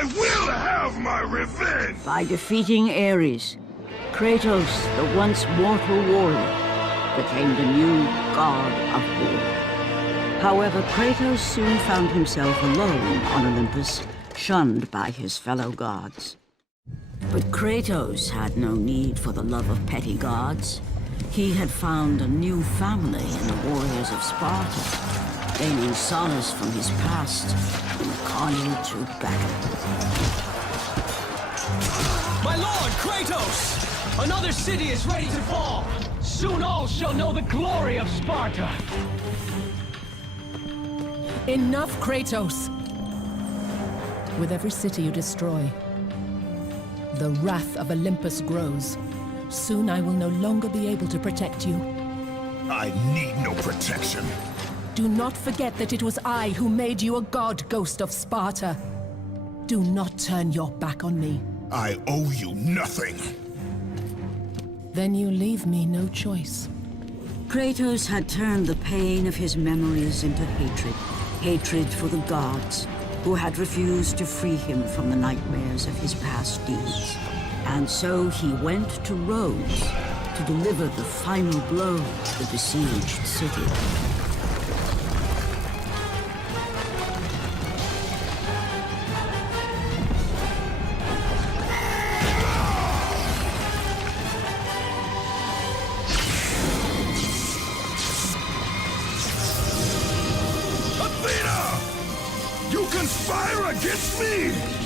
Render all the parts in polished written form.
I will have my revenge! By defeating Ares, Kratos, the once mortal warrior, became the new god of war. However, Kratos soon found himself alone on Olympus, shunned by his fellow gods. But Kratos had no need for the love of petty gods. He had found a new family in the warriors of Sparta, gaining solace from his past in the carnage of battle. My lord, Kratos! Another city is ready to fall! Soon all shall know the glory of Sparta! Enough, Kratos! With every city you destroy, the wrath of Olympus grows. Soon I will no longer be able to protect you. I need no protection. Do not forget that it was I who made you a god, Ghost of Sparta. Do not turn your back on me. I owe you nothing. Then you leave me no choice. Kratos had turned the pain of his memories into hatred. Hatred for the gods, who had refused to free him from the nightmares of his past deeds. And so he went to Rhodes to deliver the final blow to the besieged city. Athena! You conspire against me!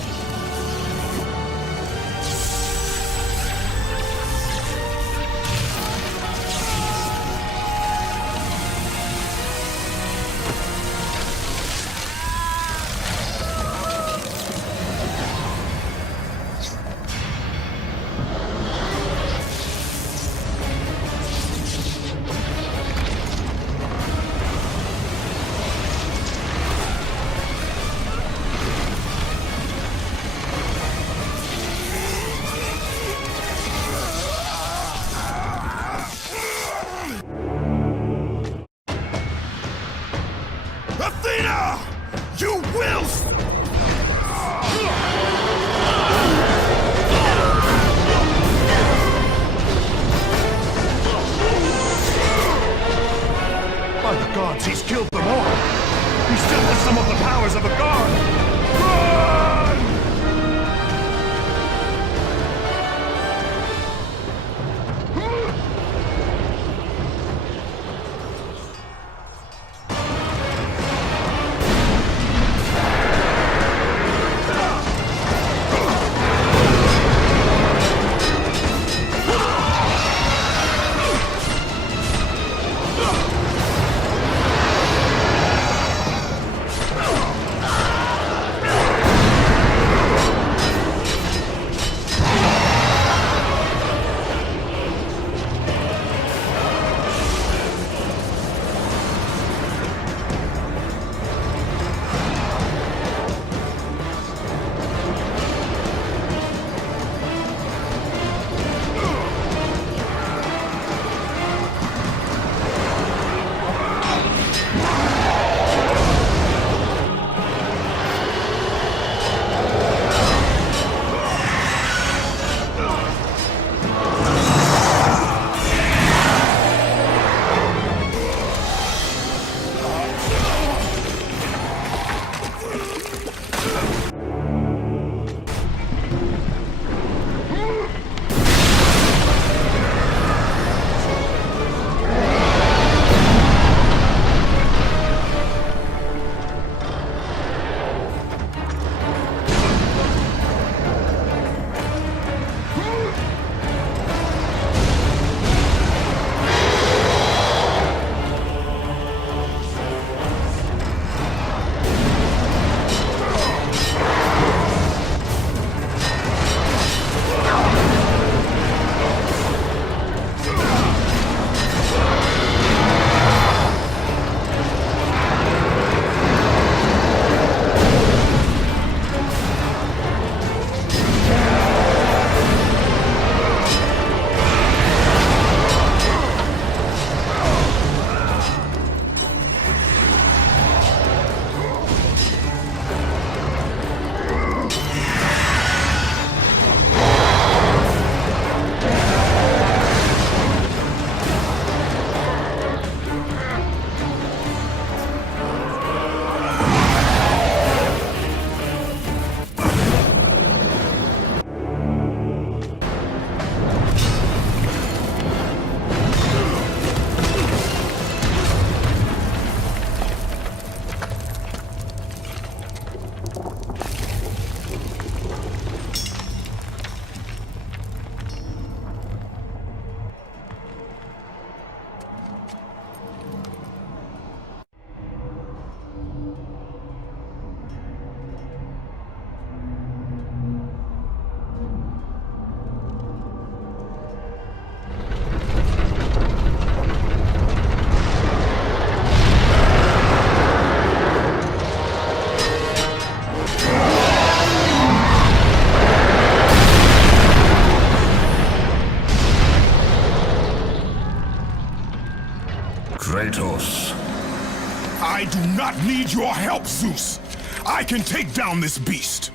need your help, Zeus. I can take down this beast.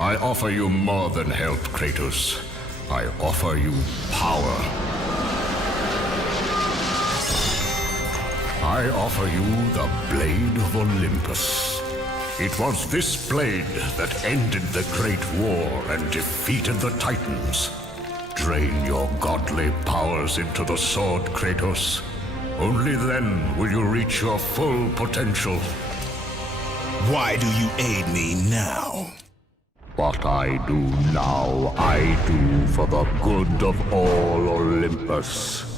I offer you more than help, Kratos. I offer you power. I offer you the Blade of Olympus. It was this blade that ended the Great War and defeated the Titans. Drain your godly powers into the sword, Kratos. Only then will you reach your full potential. Why do you aid me now? What I do now, I do for the good of all Olympus.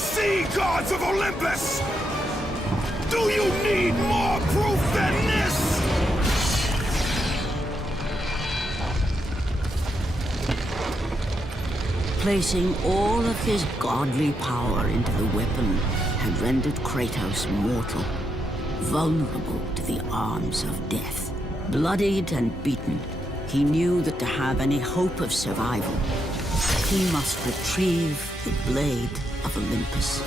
See, gods of Olympus! Do you need more proof than this? Placing all of his godly power into the weapon had rendered Kratos mortal, vulnerable to the arms of death. Bloodied and beaten, he knew that to have any hope of survival, he must retrieve the Blade of Olympus.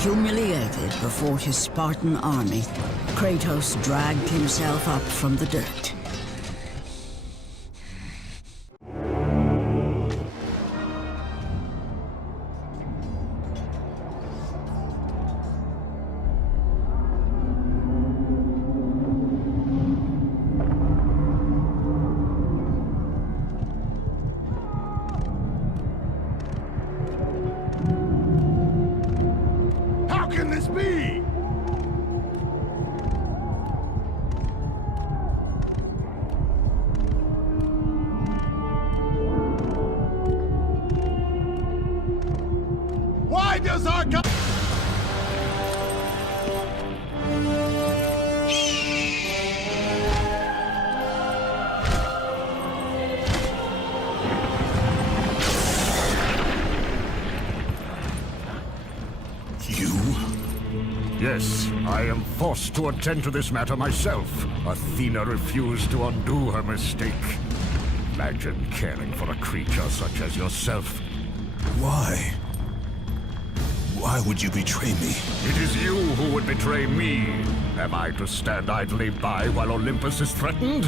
Humiliated before his Spartan army, Kratos dragged himself up from the dirt. How can this be? Why does our god... Yes, I am forced to attend to this matter myself. Athena refused to undo her mistake. Imagine caring for a creature such as yourself. Why? Why would you betray me? It is you who would betray me. Am I to stand idly by while Olympus is threatened?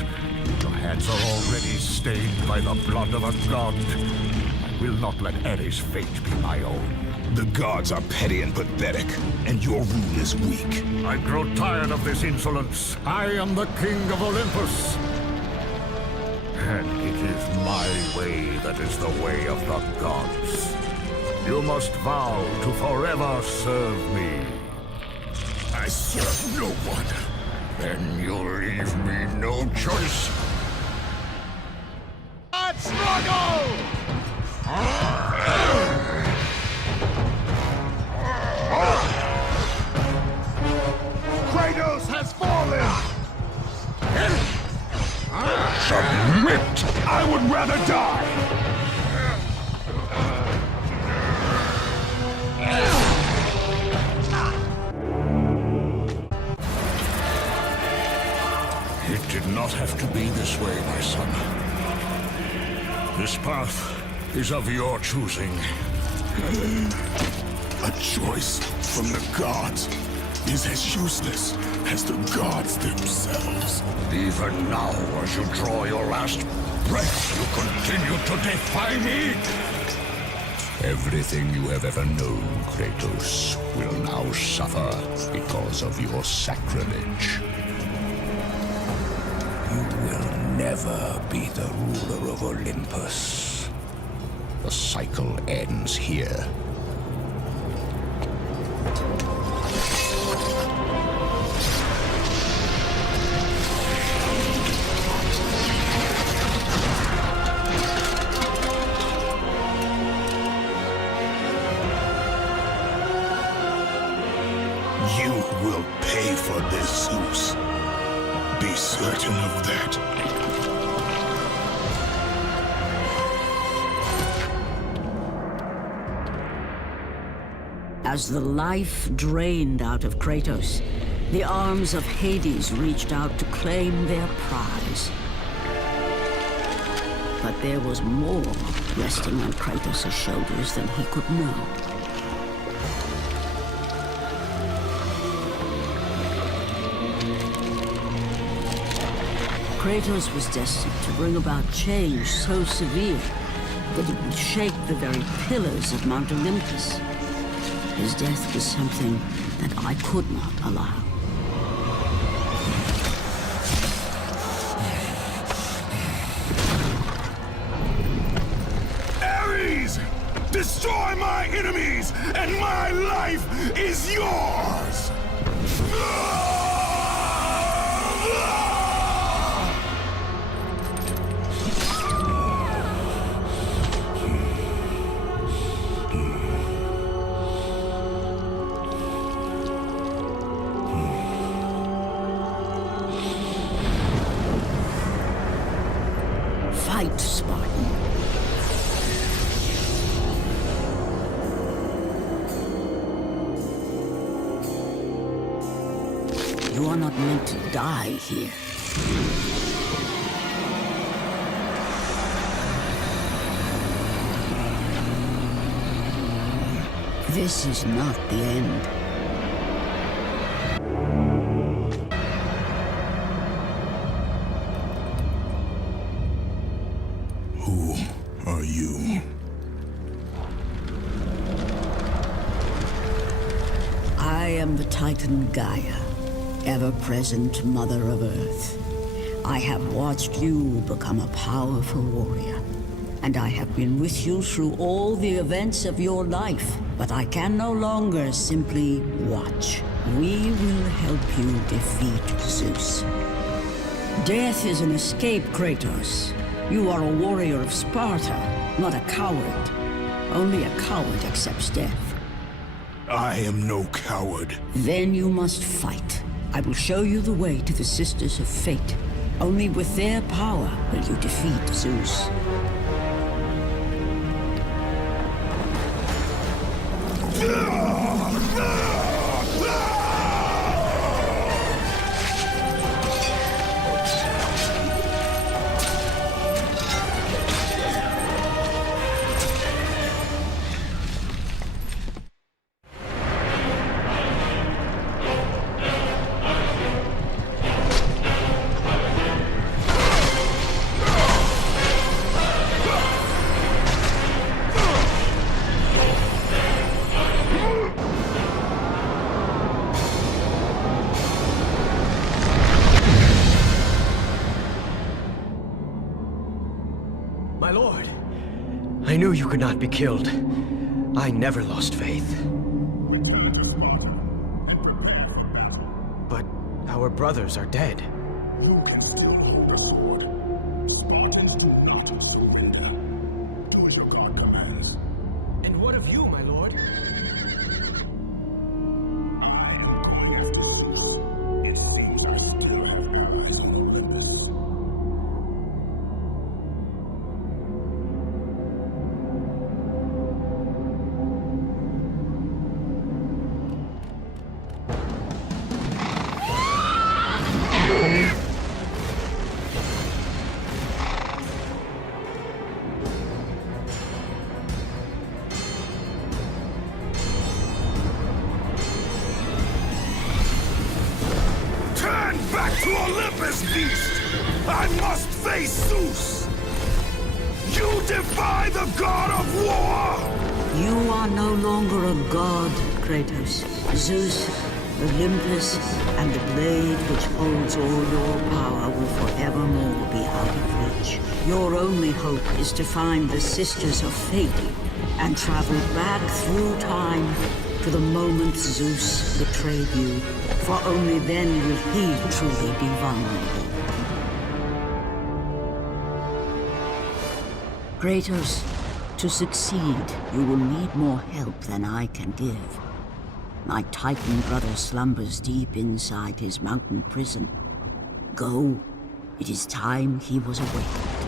Your hands are already stained by the blood of a god. I will not let Ares' fate be my own. The gods are petty and pathetic, and your rule is weak. I grow tired of this insolence. I am the king of Olympus. And it is my way that is the way of the gods. You must vow to forever serve me. I serve no one. Then you leave me no choice. Let's struggle! Kratos has fallen! Submit! I would rather die! It did not have to be this way, my son. This path is of your choosing. A choice from the gods is as useless as the gods themselves. Even now, as you draw your last breath, you continue to defy me? Everything you have ever known, Kratos, will now suffer because of your sacrilege. You will never be the ruler of Olympus. The cycle ends here. You will pay for this, Zeus. Be certain of that. As the life drained out of Kratos, the arms of Hades reached out to claim their prize. But there was more resting on Kratos' shoulders than he could know. Kratos was destined to bring about change so severe that it would shake the very pillars of Mount Olympus. His death was something that I could not allow. Ares! Destroy my enemies, and my life is yours! Fight, Spartan. You are not meant to die here. This is not the end. Who are you? I am the Titan Gaia, ever-present Mother of Earth. I have watched you become a powerful warrior, and I have been with you through all the events of your life, but I can no longer simply watch. We will help you defeat Zeus. Death is an escape, Kratos. You are a warrior of Sparta, not a coward. Only a coward accepts death. I am no coward. Then you must fight. I will show you the way to the Sisters of Fate. Only with their power will you defeat Zeus. knew you could not be killed. I never lost faith. Return to Sparta and prepare for battle. But our brothers are dead. You can still hold the sword. Spartans do not surrender. Do as your god commands. And what of you, my lord? I am going after Zeus. It seems I still have allies on Olympus. Turn back to Olympus, beast! I must face Zeus! You defy the god of war! You are no longer a god, Kratos. Zeus, Olympus, and the blade which holds all your power will forevermore be out of reach. Your only hope is to find the Sisters of Fate and travel back through time to the moment Zeus betrayed you, for only then will he truly be vulnerable. Kratos, to succeed, you will need more help than I can give. My Titan brother slumbers deep inside his mountain prison. Go. It is time he was awakened.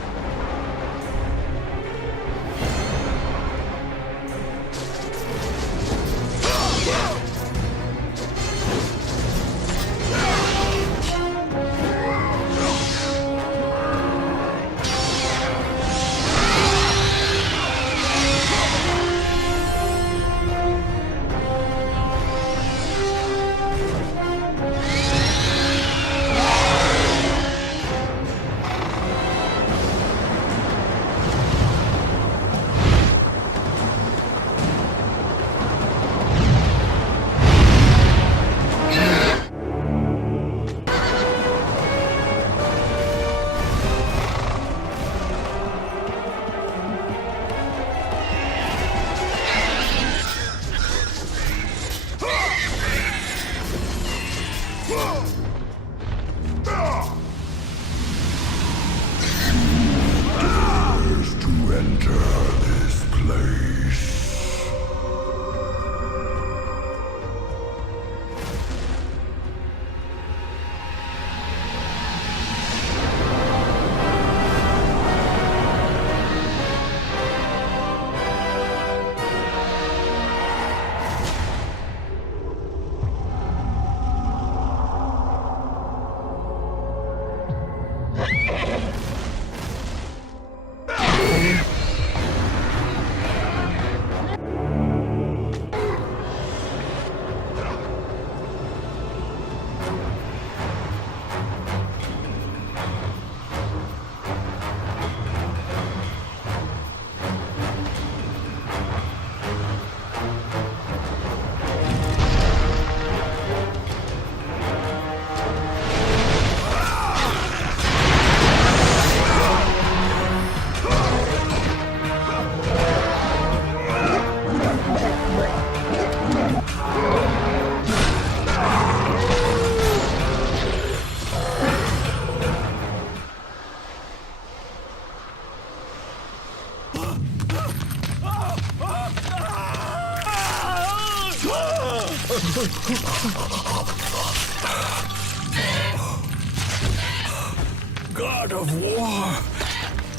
God of war,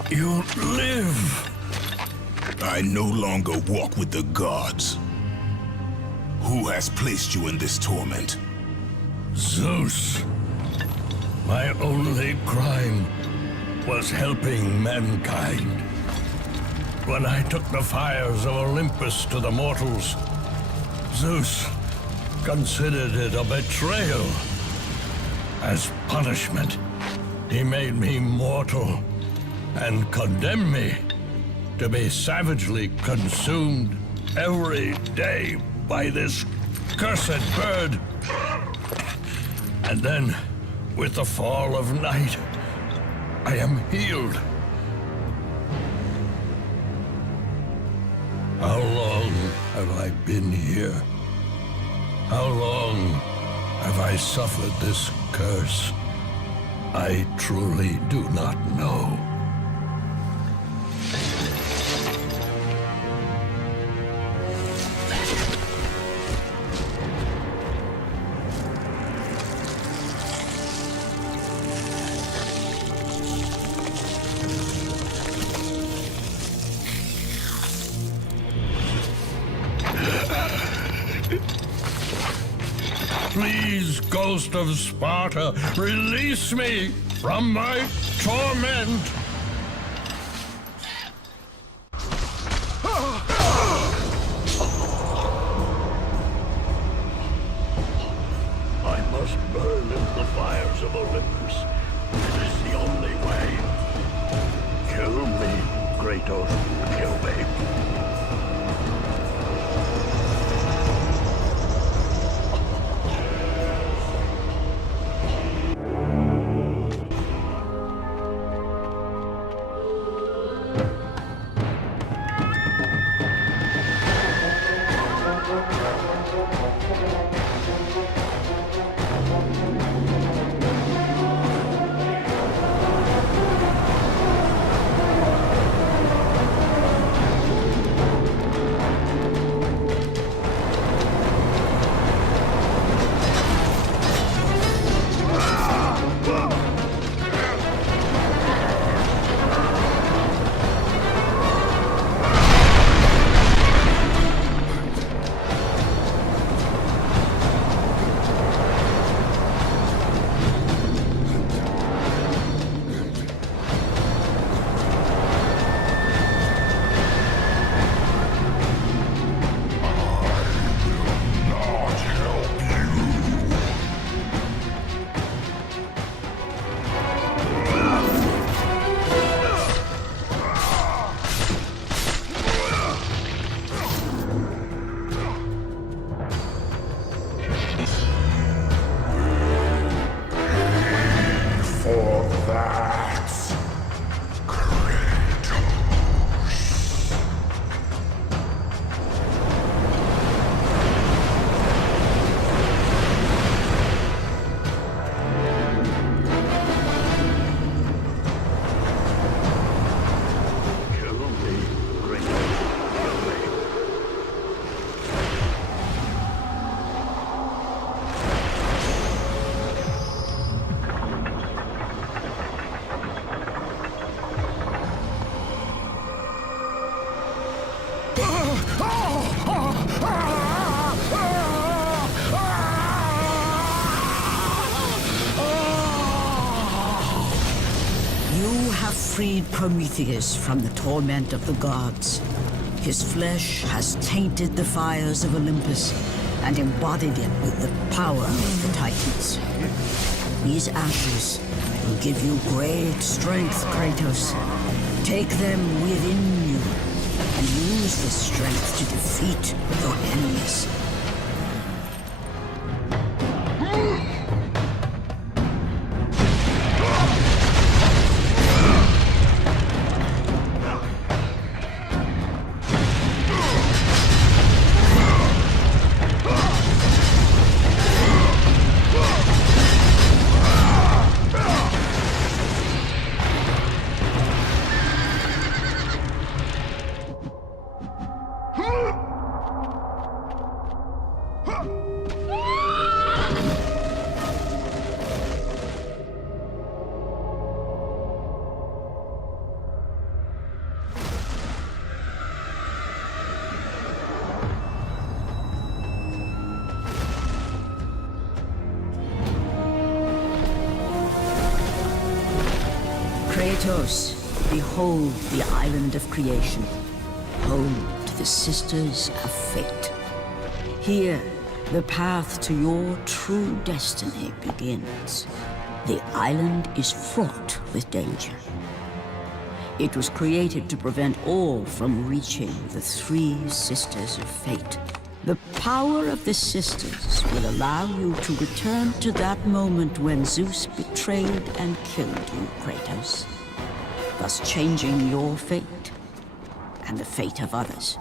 you live. I no longer walk with the gods. Who has placed you in this torment? Zeus. My only crime was helping mankind. When I took the fires of Olympus to the mortals, Zeus considered it a betrayal. As punishment, he made me mortal and condemned me to be savagely consumed every day by this cursed bird. And then, with the fall of night, I am healed. How long have I been here? How long have I suffered this curse? I truly do not know. Please, Ghost of Sparta, release me from my torment! I must burn in the fires of Olympus. It is the only way. Kill me, Kratos, kill me. Freed Prometheus from the torment of the gods. His flesh has tainted the fires of Olympus and embodied it with the power of the Titans. These ashes will give you great strength, Kratos. Take them within you and use this strength to defeat your enemies. Kratos, behold the island of creation, home to the Sisters of Fate. Here, the path to your true destiny begins. The island is fraught with danger. It was created to prevent all from reaching the three Sisters of Fate. The power of the Sisters will allow you to return to that moment when Zeus betrayed and killed you, Kratos, thus changing your fate and the fate of others.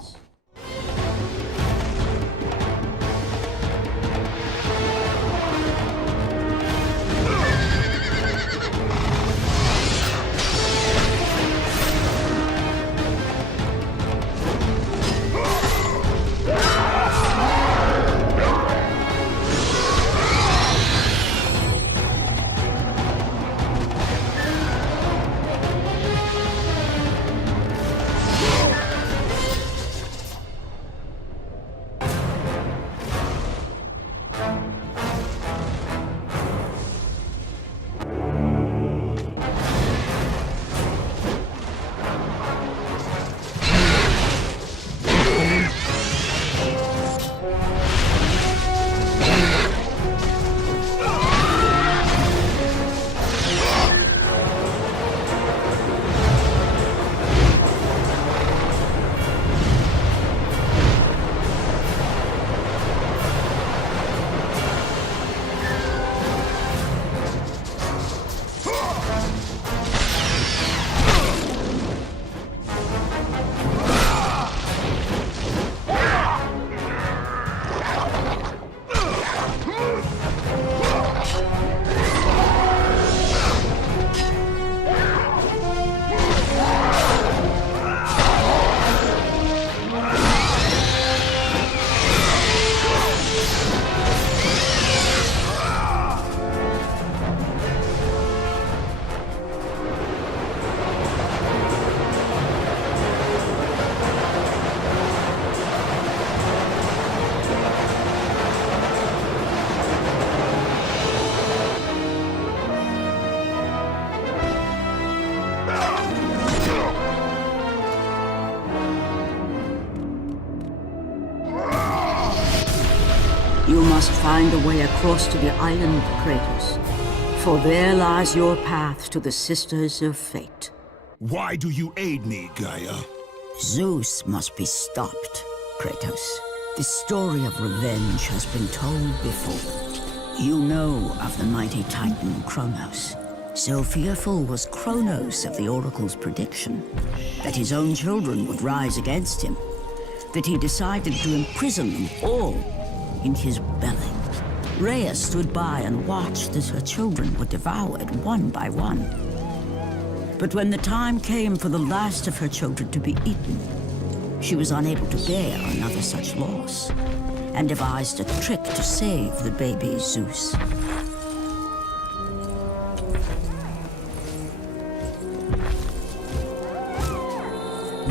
find a way across to the island, Kratos. For there lies your path to the Sisters of Fate. Why do you aid me, Gaia? Zeus must be stopped, Kratos. The story of revenge has been told before. You know of the mighty Titan Kronos. So fearful was Kronos of the Oracle's prediction that his own children would rise against him, that he decided to imprison them all in his belly. Rhea stood by and watched as her children were devoured one by one. But when the time came for the last of her children to be eaten, she was unable to bear another such loss, and devised a trick to save the baby Zeus.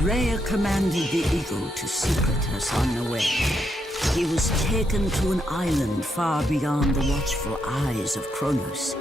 Rhea commanded the eagle to secret her son away. He was taken to an island far beyond the watchful eyes of Kronos.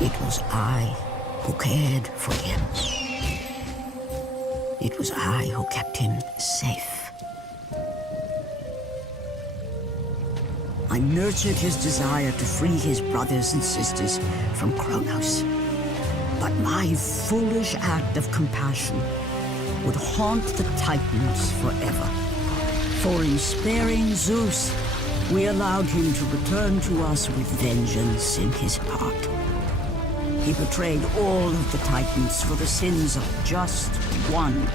It was I who cared for him. It was I who kept him safe. I nurtured his desire to free his brothers and sisters from Kronos. But my foolish act of compassion would haunt the Titans forever. For in sparing Zeus, we allowed him to return to us with vengeance in his heart. He betrayed all of the Titans for the sins of just one.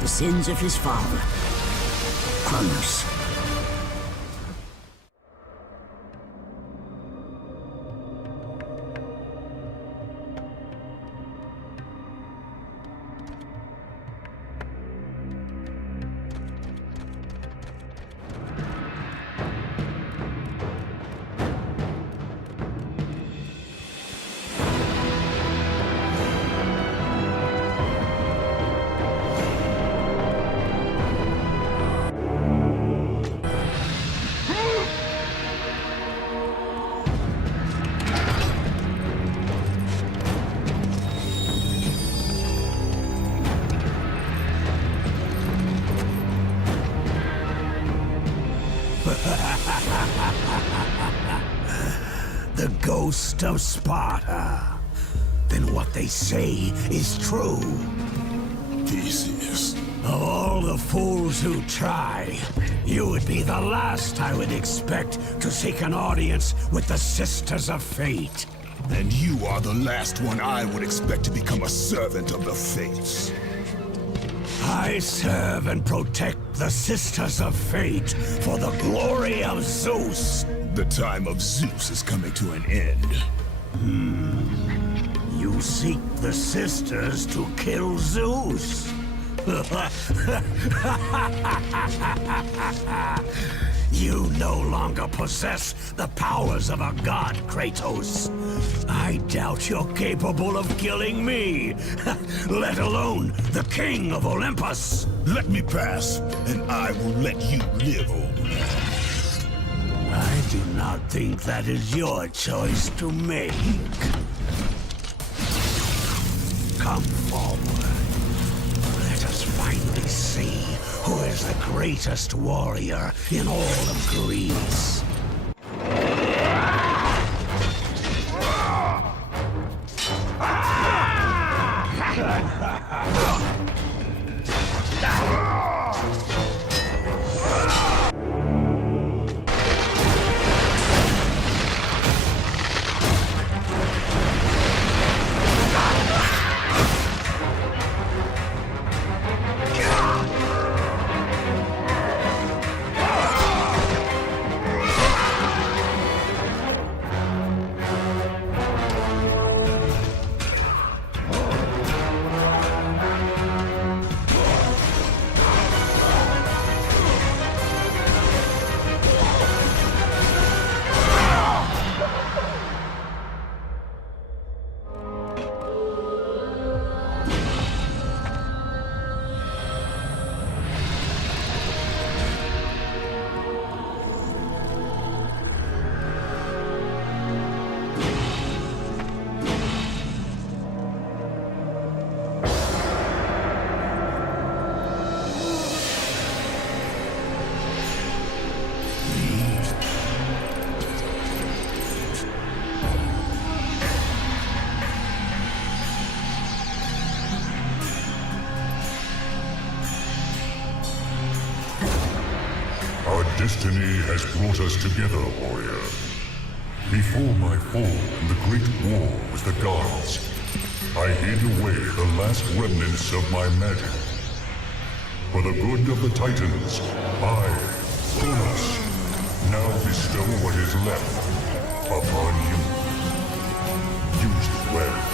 The sins of his father, Kronos. The ghost of Sparta. Then what they say is true. Theseus. Of all the fools who try, you would be the last I would expect to seek an audience with the Sisters of Fate. And you are the last one I would expect to become a servant of the Fates. I serve and protect the Sisters of Fate for the glory of Zeus. The time of Zeus is coming to an end. You seek the Sisters to kill Zeus? You no longer possess the powers of a god, Kratos. I doubt you're capable of killing me, let alone the king of Olympus. Let me pass, and I will let you live, old man. I do not think that is your choice to make. Come forward. Let us finally see who is the greatest warrior in all of Greece. destiny has brought us together, warrior. Before my fall in the Great War with the gods, I hid away the last remnants of my magic. For the good of the Titans, I, Kratos, now bestow what is left upon you. Use it well.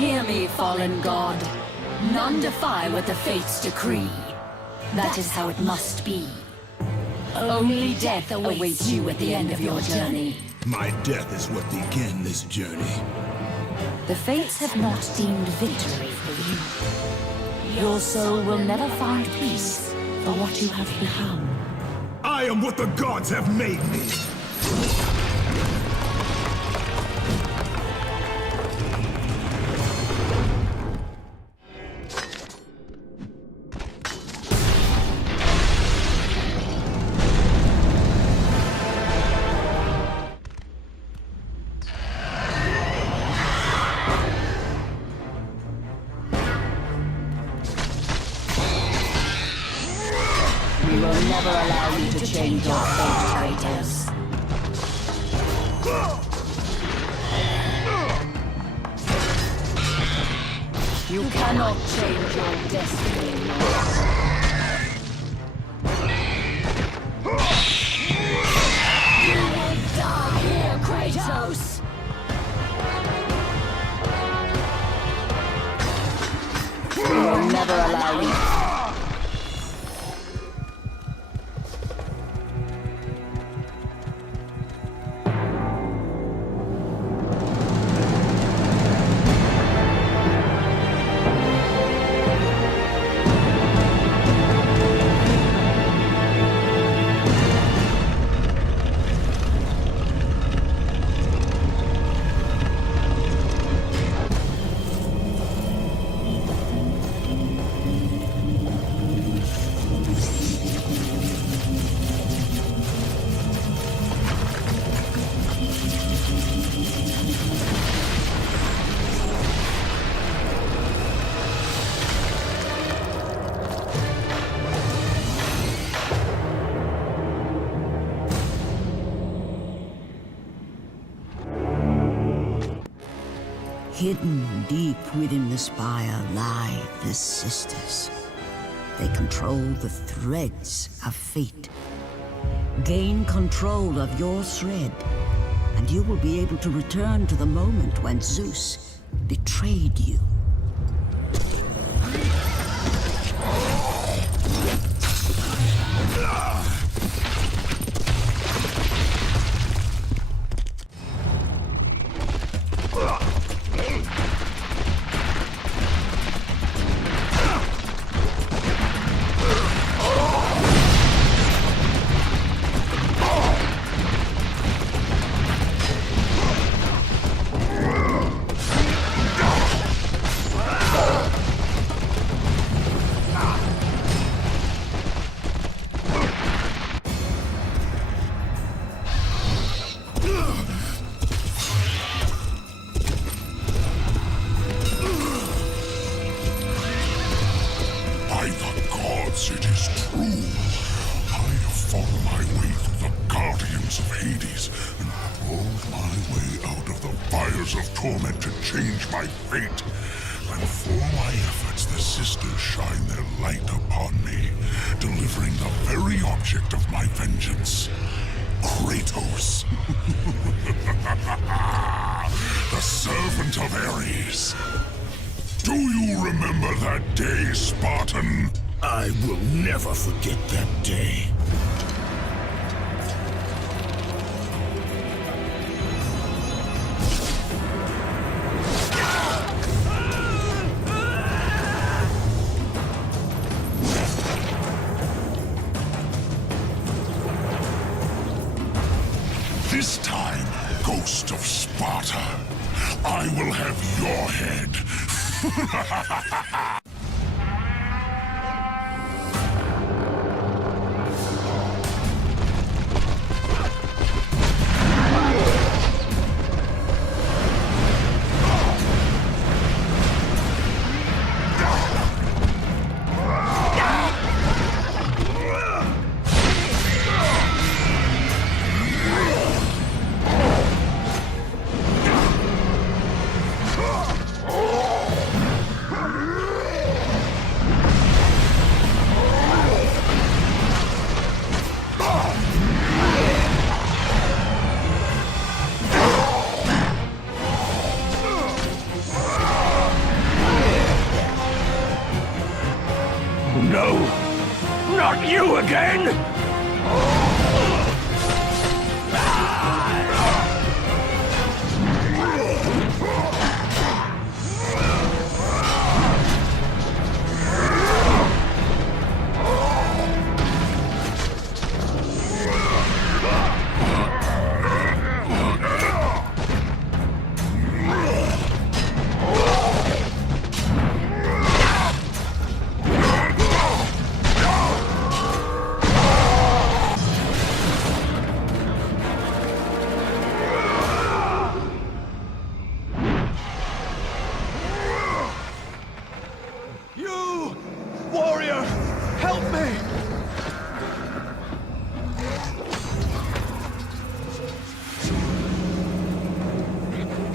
Hear me, fallen god. None defy what the fates decree. That is how it must be. Only death awaits you at the end of your journey. My death is what began this journey. The fates have not deemed victory for you. Your soul will never find peace for what you have become. I am what the gods have made me! We will never allow you to change your fate, Kratos. You cannot change your destiny. You will die here, Kratos! We will never allow you. Hidden deep within the spire lie the sisters. They control the threads of fate. Gain control of your thread, and you will be able to return to the moment when Zeus betrayed you. It is true. I have fought my way through the guardians of Hades and crawled my way out of the fires of torment to change my fate. And for my efforts, the sisters shine their light upon me, delivering the very object of my vengeance, Kratos. The servant of Ares. Do you remember that day, Spartan? I will never forget that day. This time, Ghost of Sparta, I will have your head. No! Not you again! Warrior, help me!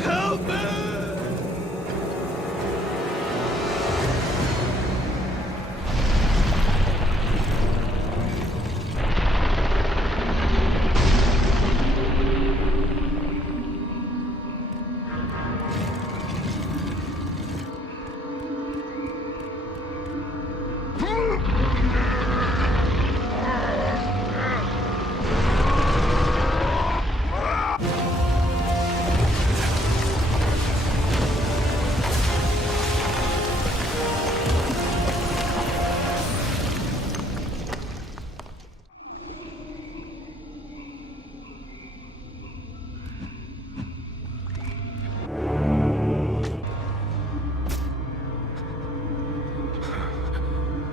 Help me!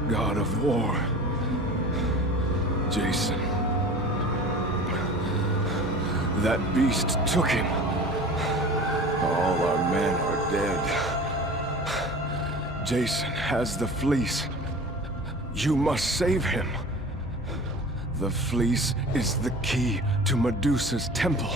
God of War, Jason. That beast took him. All our men are dead. Jason has the fleece. You must save him. The fleece is the key to Medusa's temple.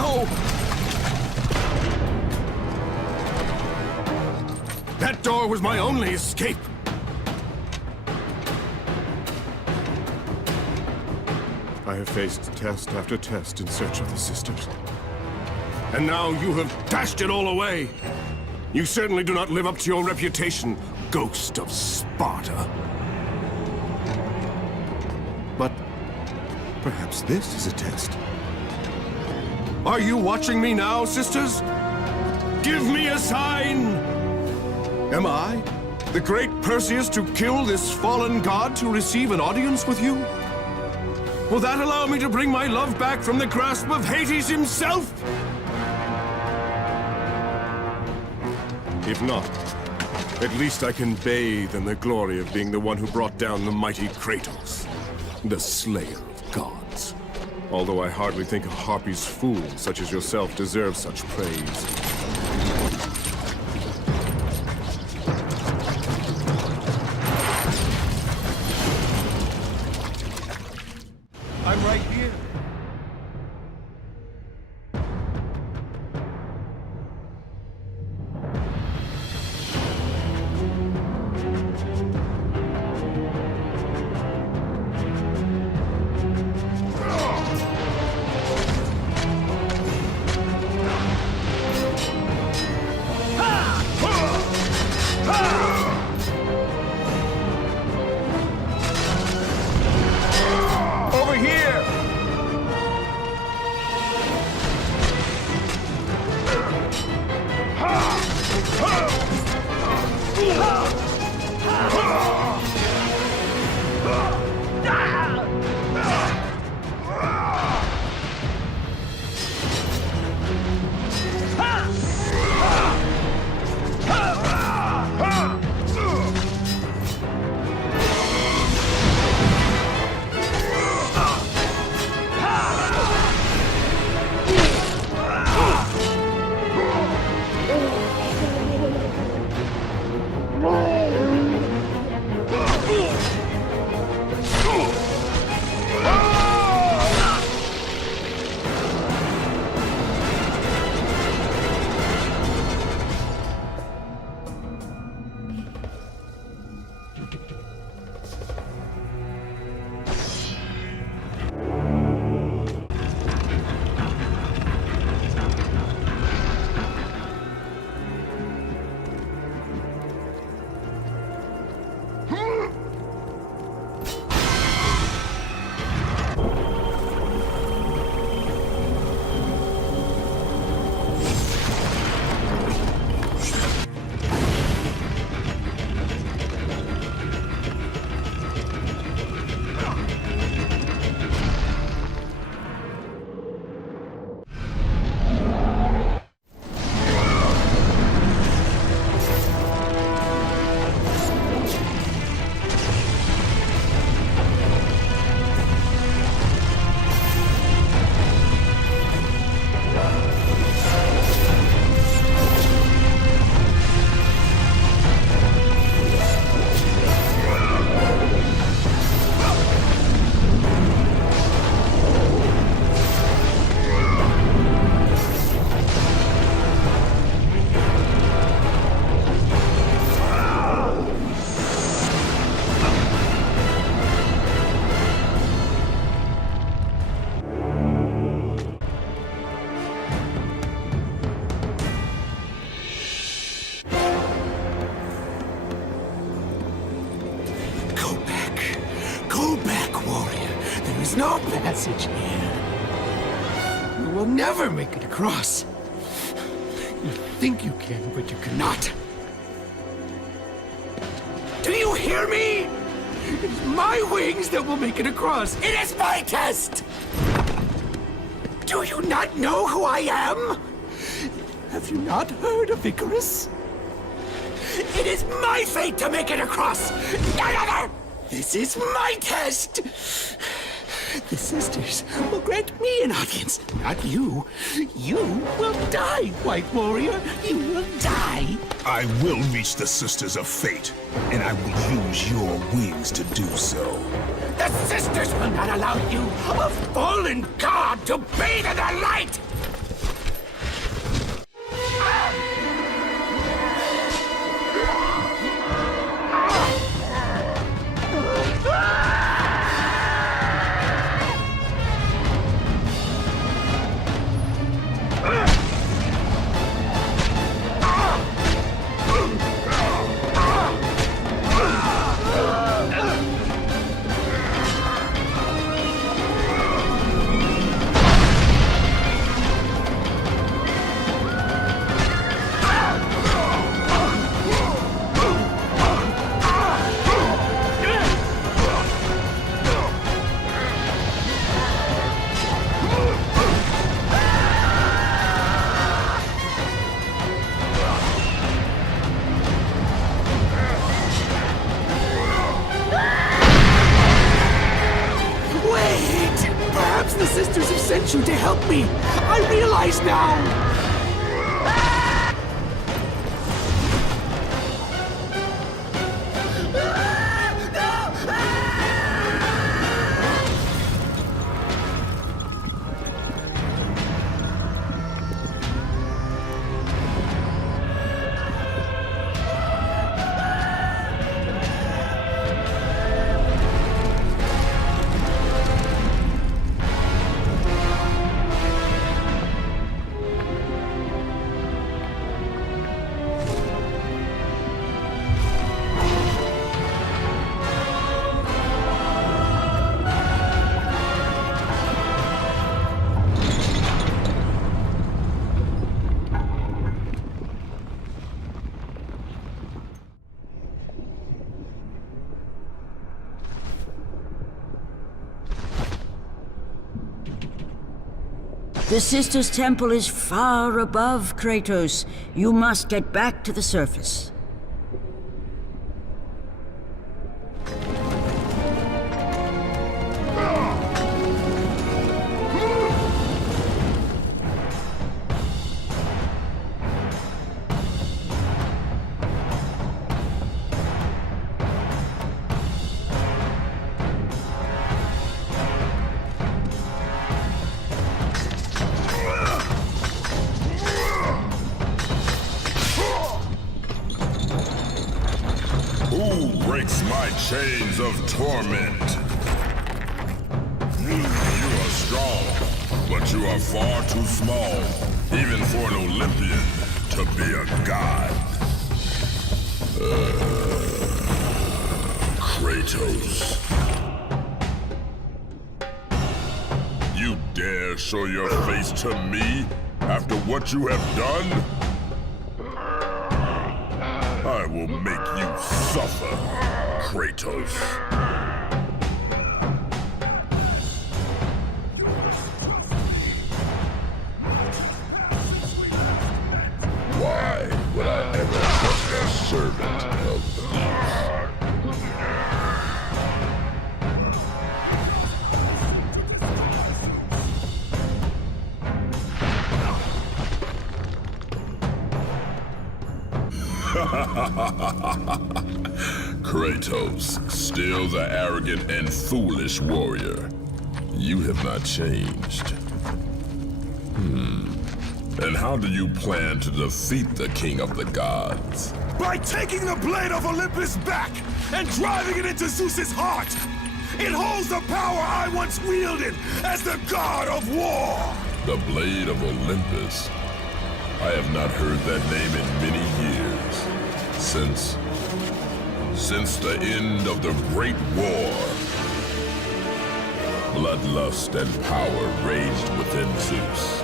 no! That door was my only escape. I have faced test after test in search of the sisters. And now you have dashed it all away. You certainly do not live up to your reputation, ghost of Sparta. But perhaps this is a test. Are you watching me now, sisters? Give me a sign! Am I, the great Perseus, to kill this fallen god to receive an audience with you? Will that allow me to bring my love back from the grasp of Hades himself? If not, at least I can bathe in the glory of being the one who brought down the mighty Kratos, the slayer of gods. Although I hardly think a Harpy's fool such as yourself deserves such praise. I'm right here. Over here! There's no passage here. You will never make it across. You think you can, but you cannot. Do you hear me? It's my wings that will make it across. It is my test! Do you not know who I am? Have you not heard of Icarus? It is my fate to make it across, none other! This is my test! The sisters will grant me an audience, not you. You will die, White Warrior. You will die. I will reach the Sisters of Fate, and I will use your wings to do so. The sisters will not allow you, a fallen god, to bathe in their light! the sisters have sent you to help me. I realize now. The Sisters' Temple is far above Kratos. You must get back to the surface. Breaks my chains of torment. You are strong, but you are far too small, even for an Olympian to be a god. Kratos. You dare show your face to me after what you have done? I will make you suffer, Kratos. Why would I ever trust a servant of Zeus? Kratos, still the arrogant and foolish warrior. You have not changed. And how do you plan to defeat the King of the Gods? By taking the blade of Olympus back and driving it into Zeus's heart! It holds the power I once wielded as the god of war! The blade of Olympus? I have not heard that name in many years. Since the end of the Great War. Bloodlust and power raged within Zeus.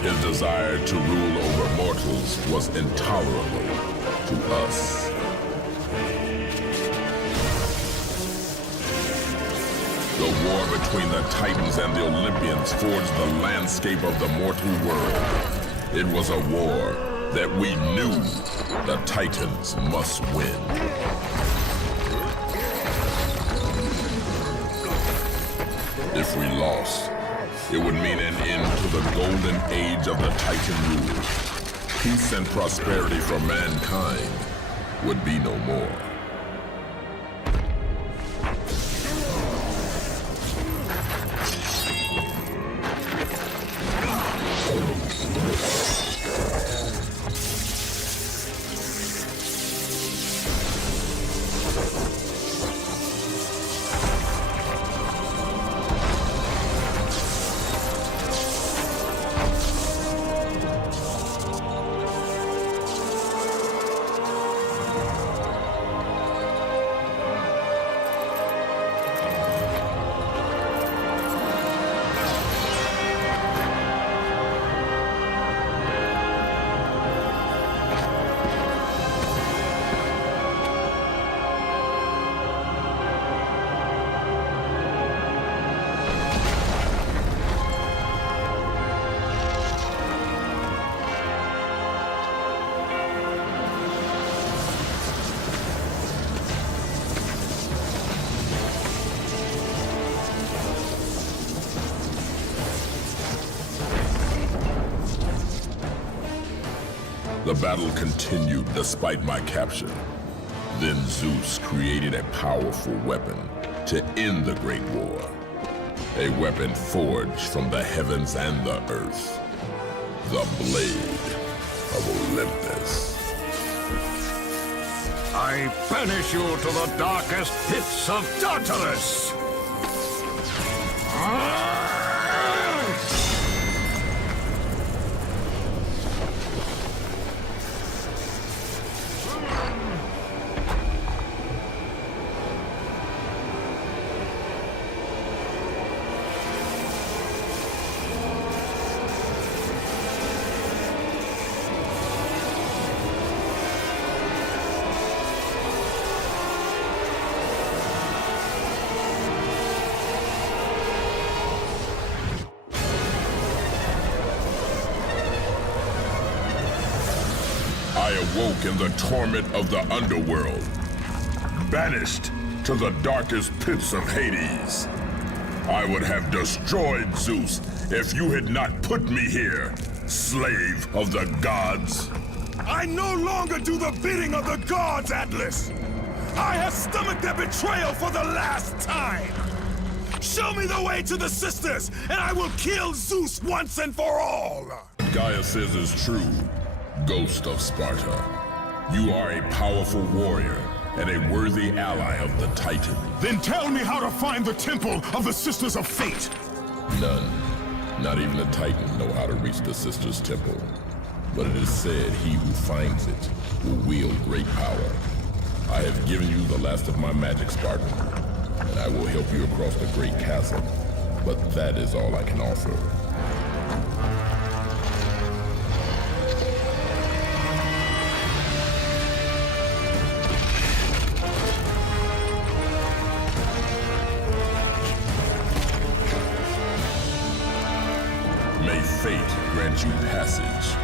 His desire to rule over mortals was intolerable to us. The war between the Titans and the Olympians forged the landscape of the mortal world. It was a war that we knew the Titans must win. If we lost, it would mean an end to the golden age of the Titan rule. Peace and prosperity for mankind would be no more. The battle continued despite my capture. Then Zeus created a powerful weapon to end the Great War. A weapon forged from the heavens and the earth. The Blade of Olympus. I banish you to the darkest pits of Tartarus! I awoke in the torment of the underworld, banished to the darkest pits of Hades. I would have destroyed Zeus if you had not put me here, slave of the gods. I no longer do the bidding of the gods, Atlas! I have stomached their betrayal for the last time! Show me the way to the sisters, and I will kill Zeus once and for all! Gaia says is true, Ghost of Sparta. You are a powerful warrior and a worthy ally of the Titan. Then tell me how to find the temple of the Sisters of Fate! None. Not even the Titan know how to reach the Sisters' Temple. But it is said he who finds it will wield great power. I have given you the last of my magic, Spartan, and I will help you across the great chasm. But that is all I can offer. May fate grant you passage,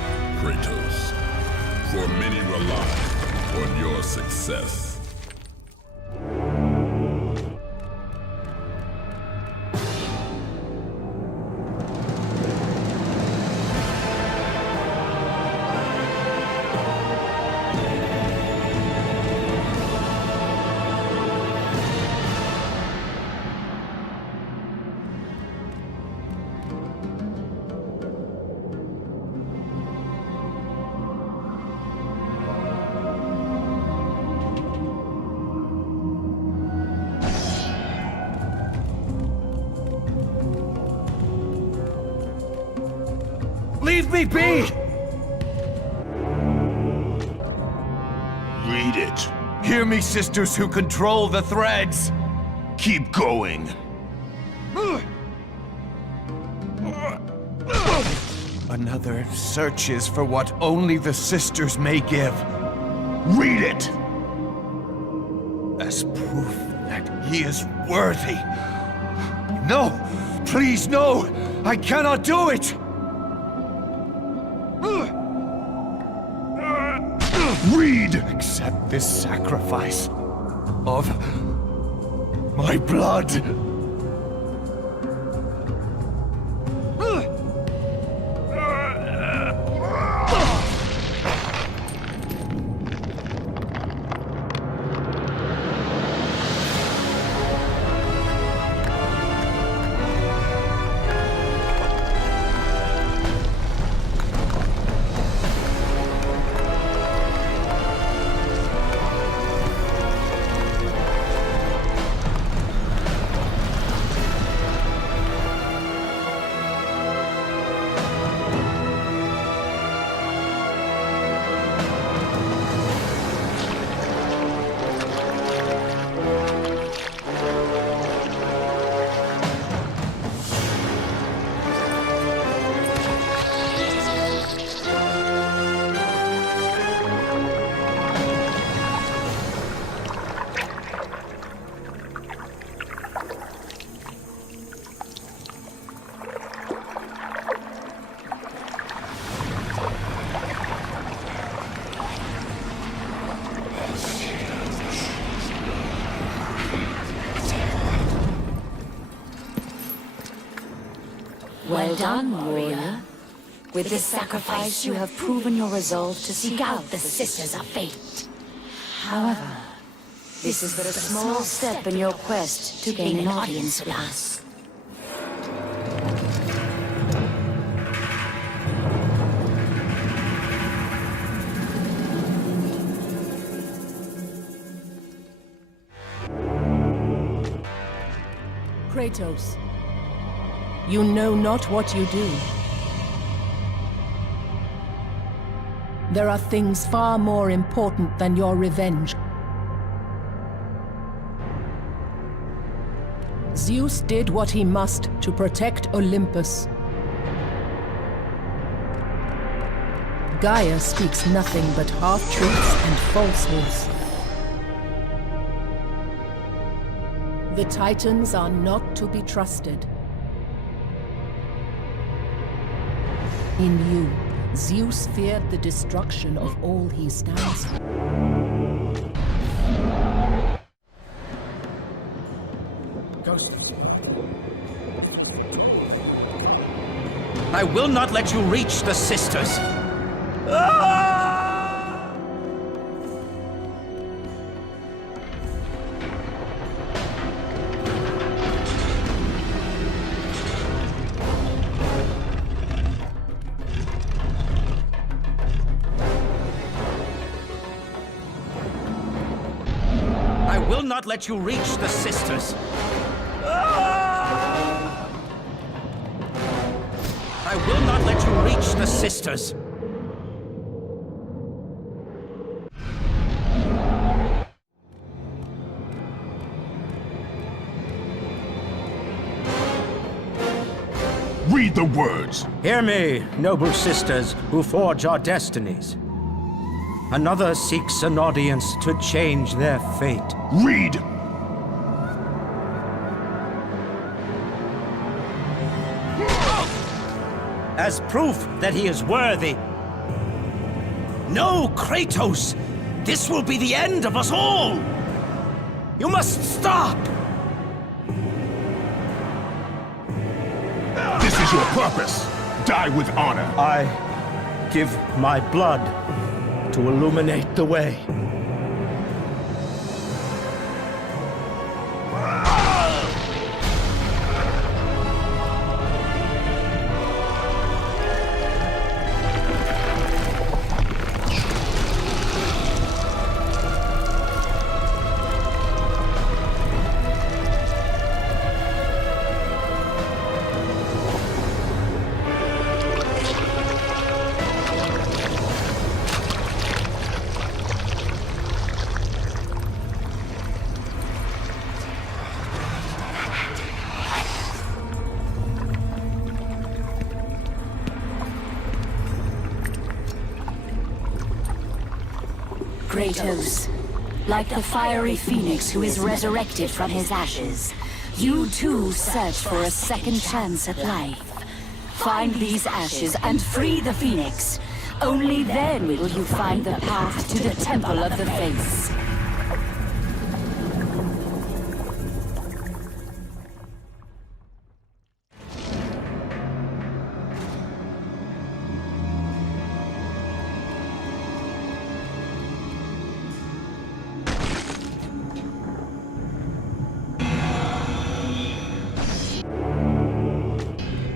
Kratos. For many rely on your success. Leave me be! Read it. Hear me, sisters who control the threads! Keep going. Another searches for what only the sisters may give. Read it! As proof that he is worthy. No! Please, no! I cannot do it! Read! Accept this sacrifice of my blood. Well done, warrior. With this sacrifice, you have proven your resolve to seek out the Sisters of Fate. However, this is but a small step in your quest to gain an audience with us. Kratos, you know not what you do. There are things far more important than your revenge. Zeus did what he must to protect Olympus. Gaia speaks nothing but half-truths and falsehoods. The Titans are not to be trusted. In you, Zeus feared the destruction of all he stands for. Ghost. I will not let you reach the Sisters. I will not let you reach the Sisters. I will not let you reach the Sisters. Read the words. Hear me, noble sisters who forge our destinies. Another seeks an audience to change their fate. Read! As proof that he is worthy. No, Kratos! This will be the end of us all! You must stop! This is your purpose. Die with honor. I give my blood to illuminate the way. Kratos, like the fiery phoenix who is resurrected from his ashes, you too search for a second chance at life. Find these ashes and free the phoenix. Only then will you find the path to the Temple of the Face.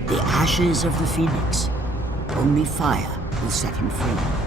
The ashes of the Phoenix. Only fire will set him free.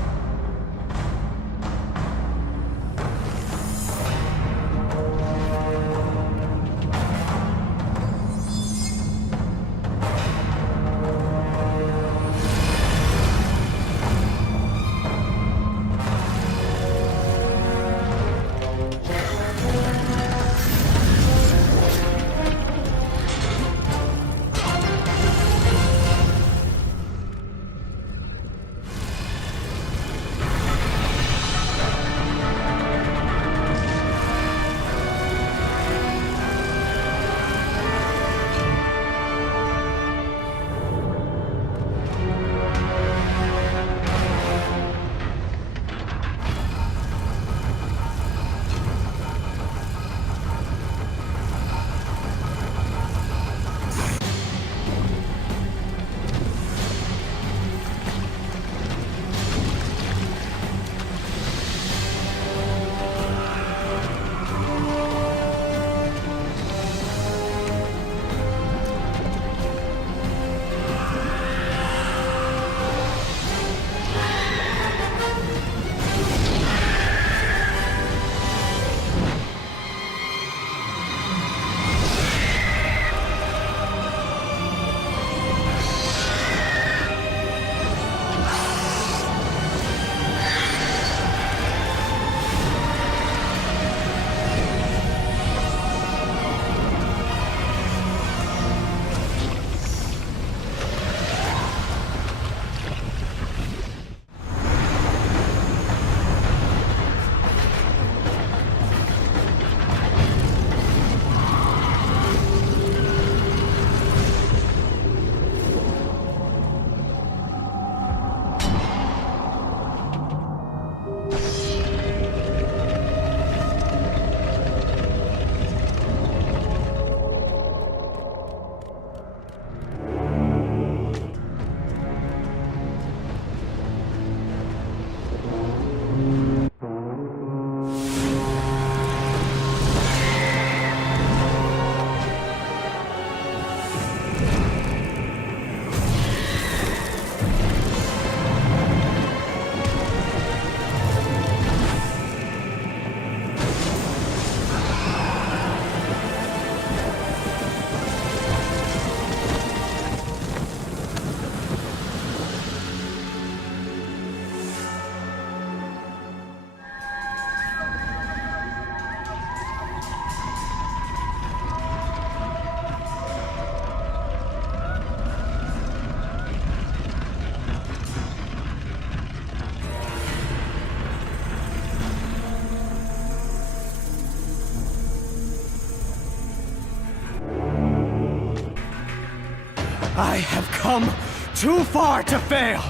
I have come too far to fail!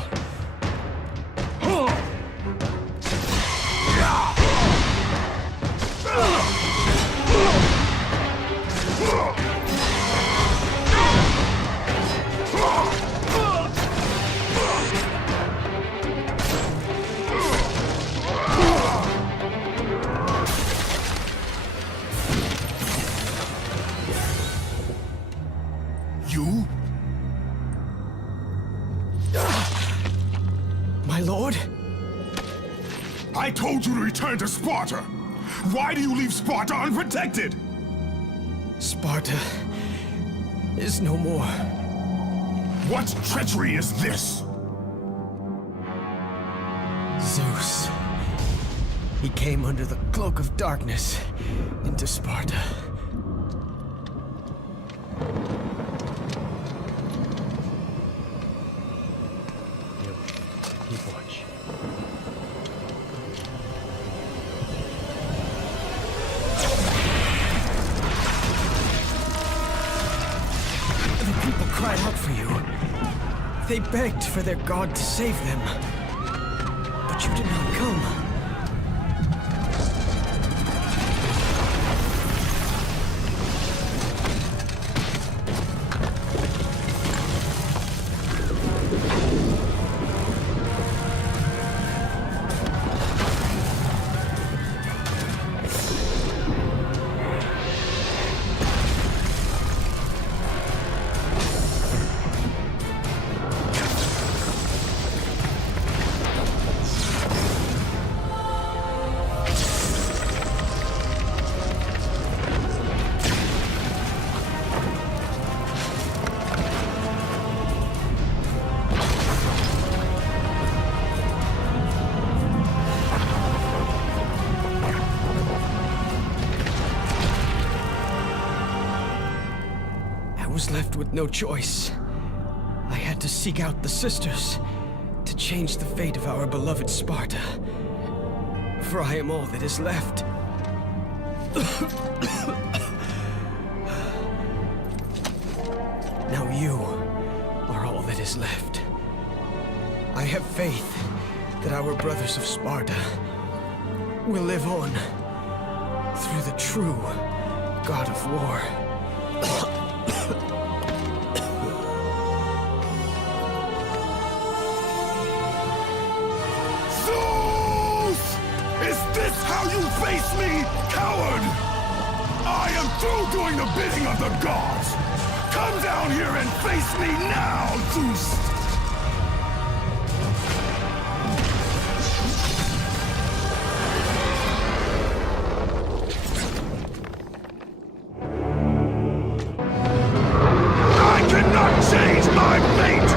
You? My lord? I told you to return to Sparta! Why do you leave Sparta unprotected? Sparta is no more. What treachery is this? Zeus. He came under the cloak of darkness into Sparta. Keep watch. The people cried out for you. They begged for their god to save them. But you did not come. I was left with no choice. I had to seek out the sisters to change the fate of our beloved Sparta. For I am all that is left. Now you are all that is left. I have faith that our brothers of Sparta will live on through the true God of War. How you face me, coward! I am through doing the bidding of the gods! Come down here and face me now, Zeus! I cannot change my fate!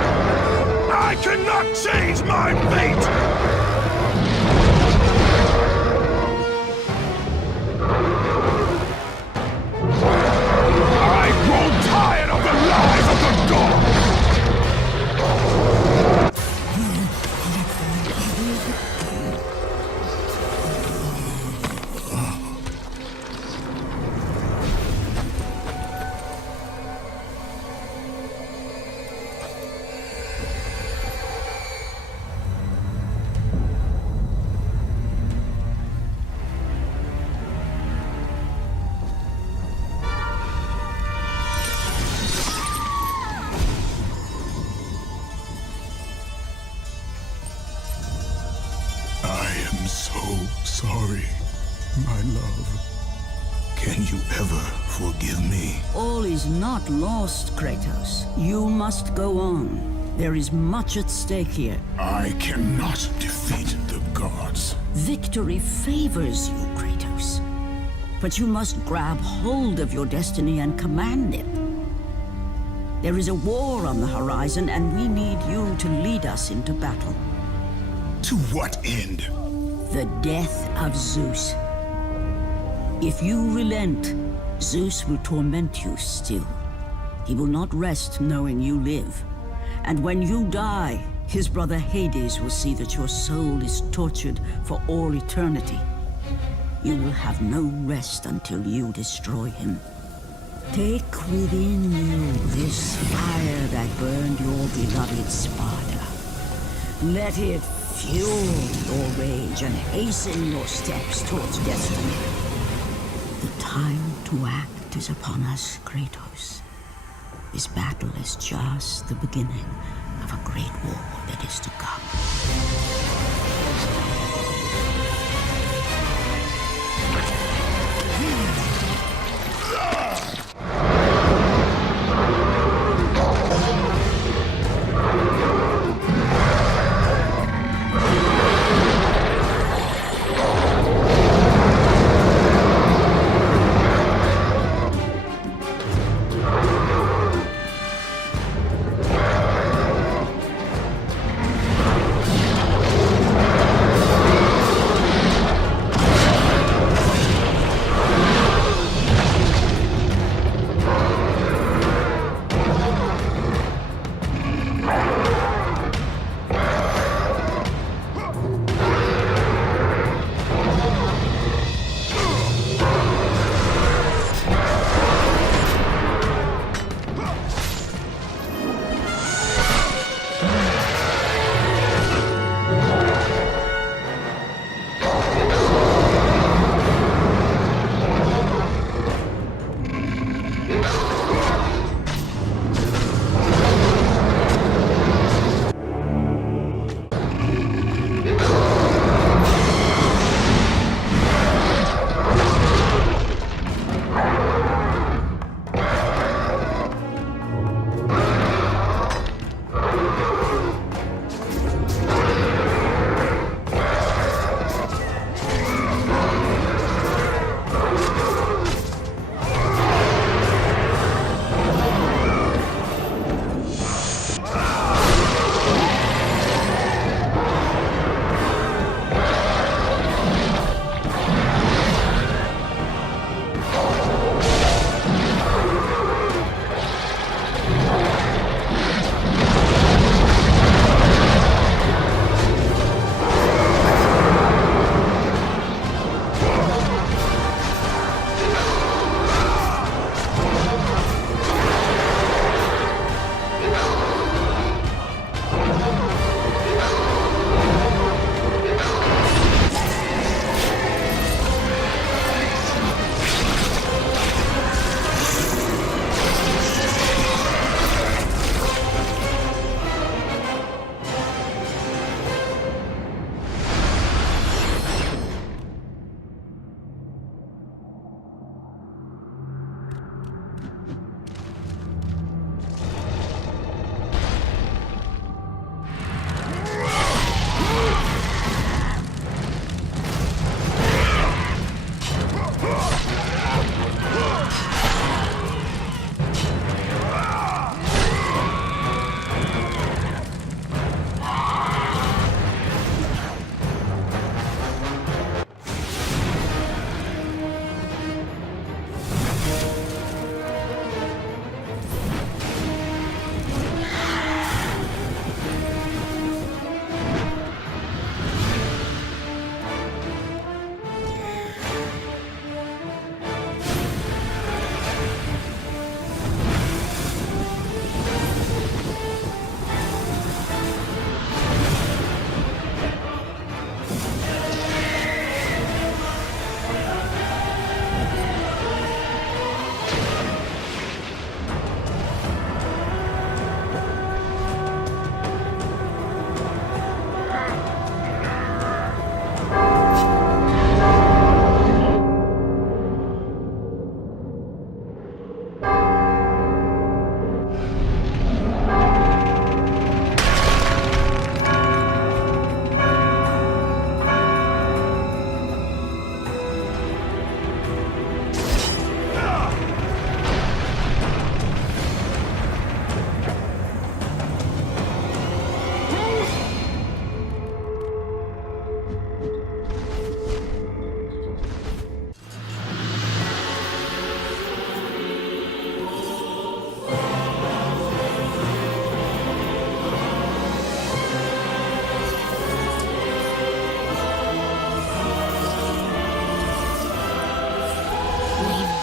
I cannot change my fate! Sorry, my love. Can you ever forgive me? All is not lost, Kratos. You must go on. There is much at stake here. I cannot defeat the gods. Victory favors you, Kratos. But you must grab hold of your destiny and command it. There is a war on the horizon, and we need you to lead us into battle. To what end? The death of Zeus. If you relent, Zeus will torment you still. He will not rest knowing you live. And when you die, his brother Hades will see that your soul is tortured for all eternity. You will have no rest until you destroy him. Take within you this fire that burned your beloved Sparta. Let it fuel your rage and hasten your steps towards destiny. The time to act is upon us, Kratos. This battle is just the beginning of a great war that is to come.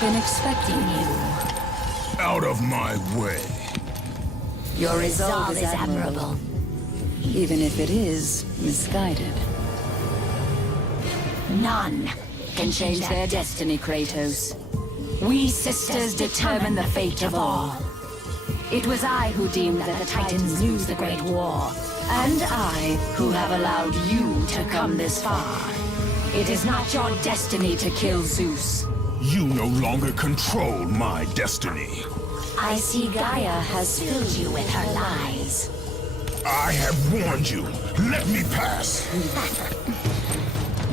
Been expecting you. out of my way. Your resolve is admirable, even if it is misguided. None can change their destiny, Kratos. We sisters determine the fate of all. It was I who deemed that the Titans lose the Great War, and I who have allowed you to come this far. It is not your destiny to kill Zeus. You no longer control my destiny. I see Gaia has filled you with her lies. I have warned you. Let me pass.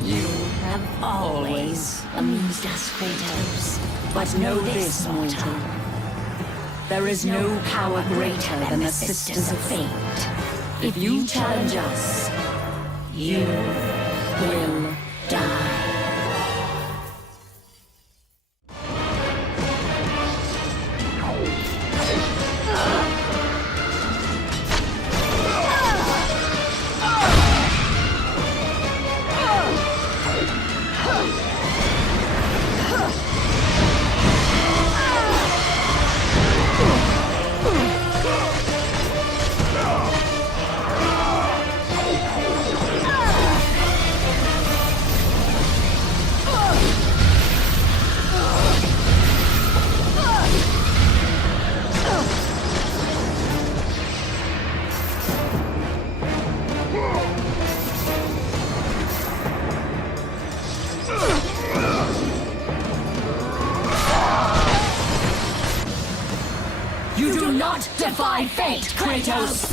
You have always amused us, Kratos. But know this, mortal. There is no power greater than the Sisters of Fate. If you challenge us, you will die. You do not defy fate, Kratos!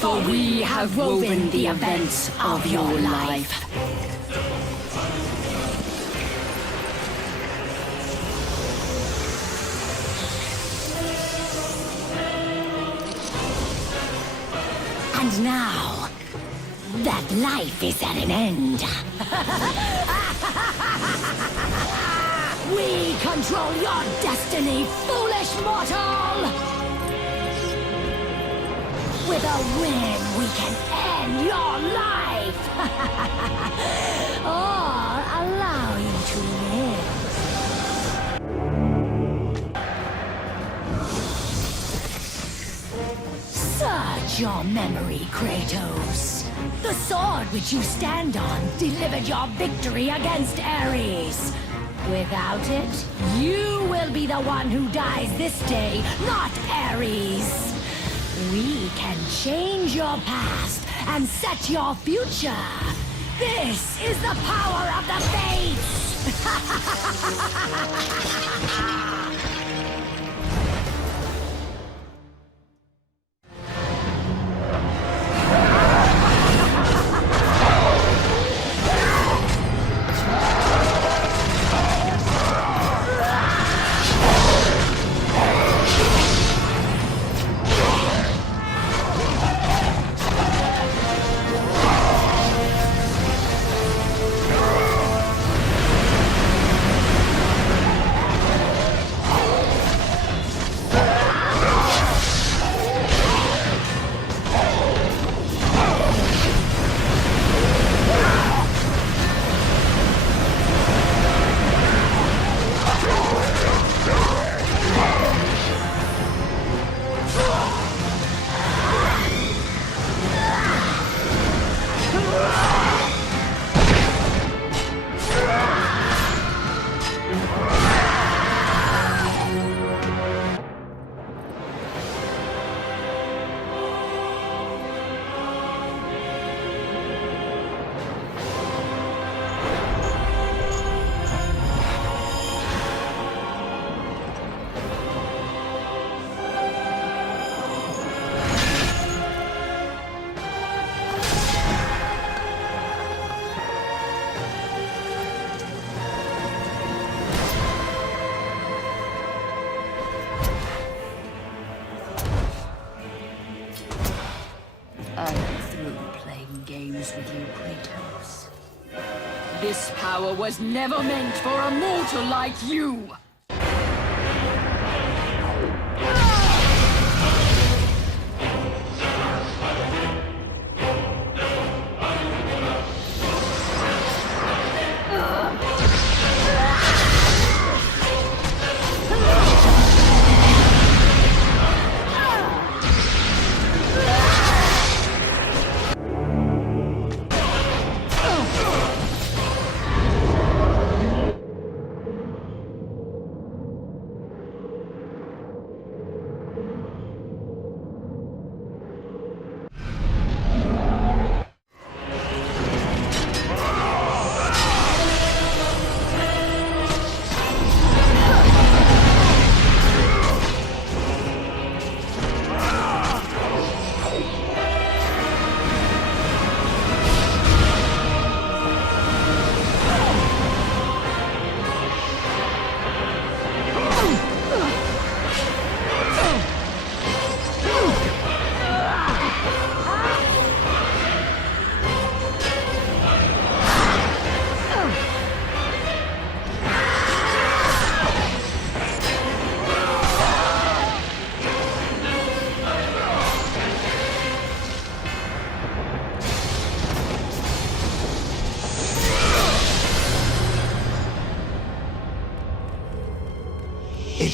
For we have woven the events of your life. And now, that life is at an end. We control your destiny, foolish mortal! With a win, we can end your life! Or allow you to live. Search your memory, Kratos. The sword which you stand on delivered your victory against Ares. Without it, you will be the one who dies this day, not Ares. We can change your past and set your future. This is the power of the Fates! With you, Kratos. This power was never meant for a mortal like you!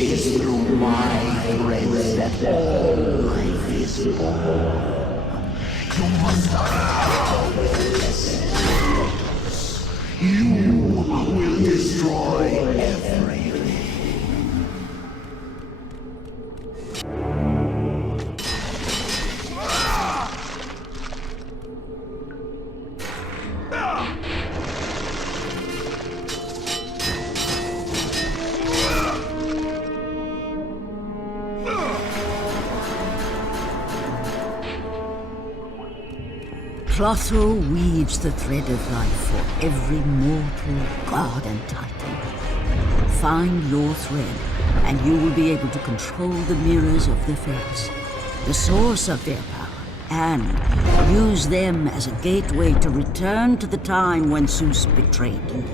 It is through my threads that all life is born. You must not You will destroy everything. Clotho weaves the thread of life for every mortal, god and titan. Find your thread, and you will be able to control the mirrors of the fates, the source of their power, and use them as a gateway to return to the time when Zeus betrayed you.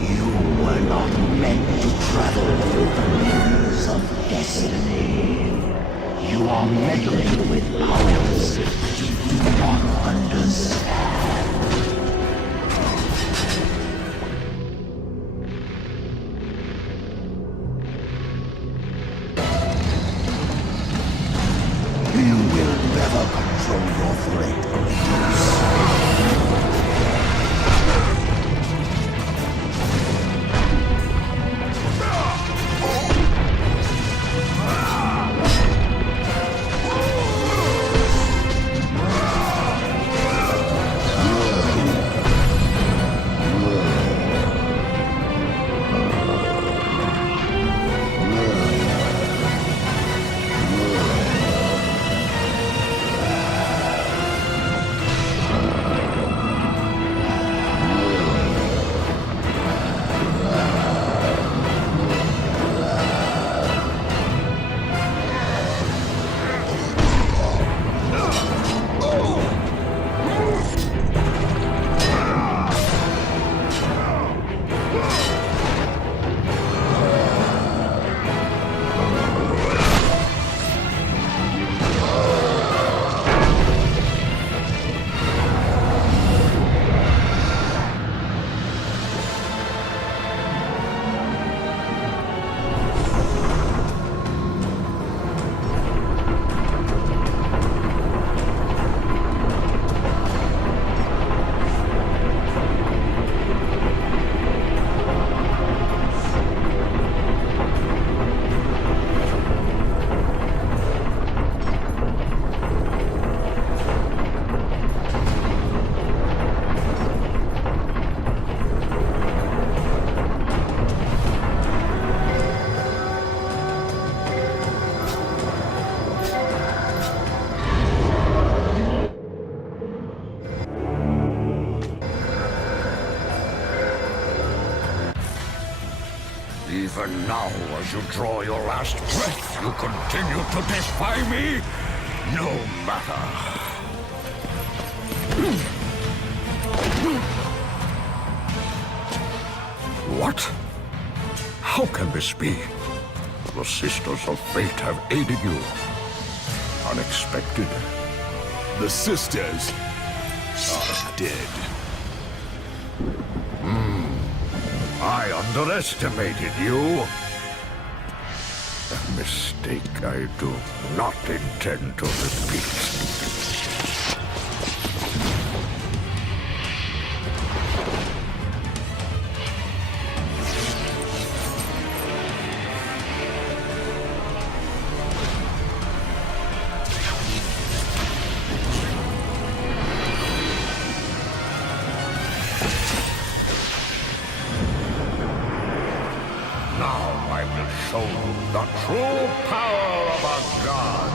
You were not meant to travel through the mirrors of destiny. You are meddling with powers you do not understand. You will never control your threat, Olympus. Even now, as you draw your last breath, you continue to defy me? No matter. What? How can this be? The Sisters of Fate have aided you. Unexpected. The sisters are dead. I underestimated you. A mistake I do not intend to repeat. Show the true power of a god.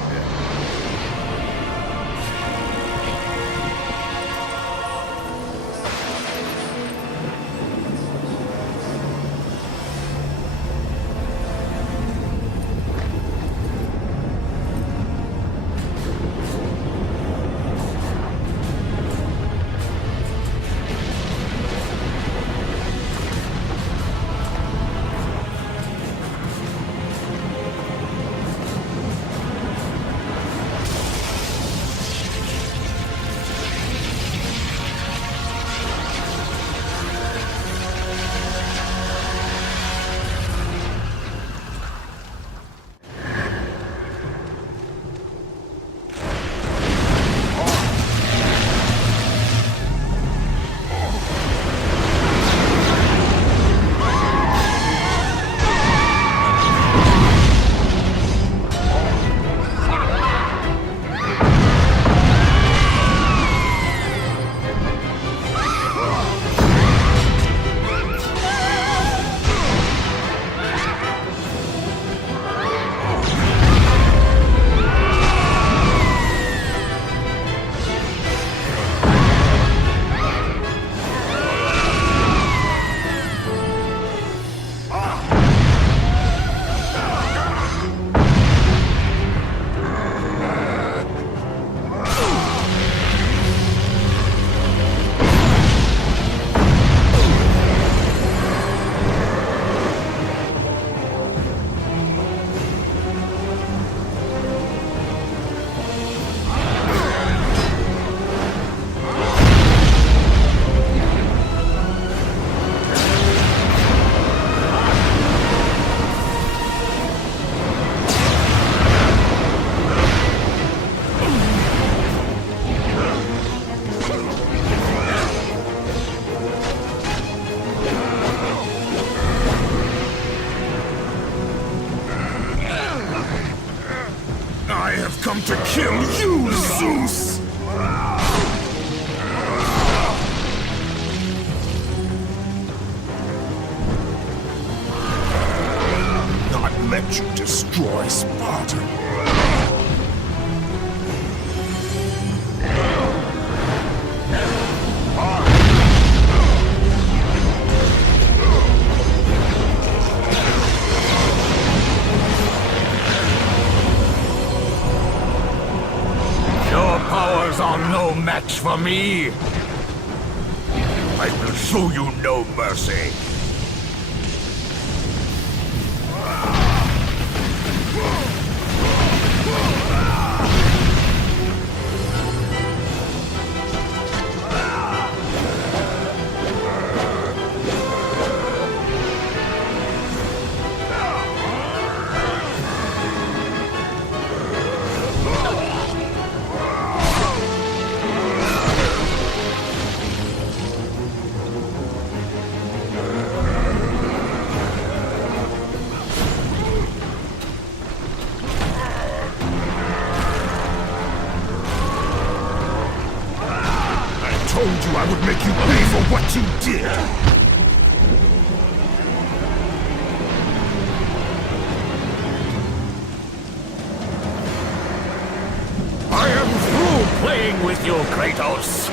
I have come to kill you, Zeus! Not let you destroy Sparta. Your powers are no match for me. I will show you no mercy. I told you I would make you pay for what you did! I am through playing with you, Kratos.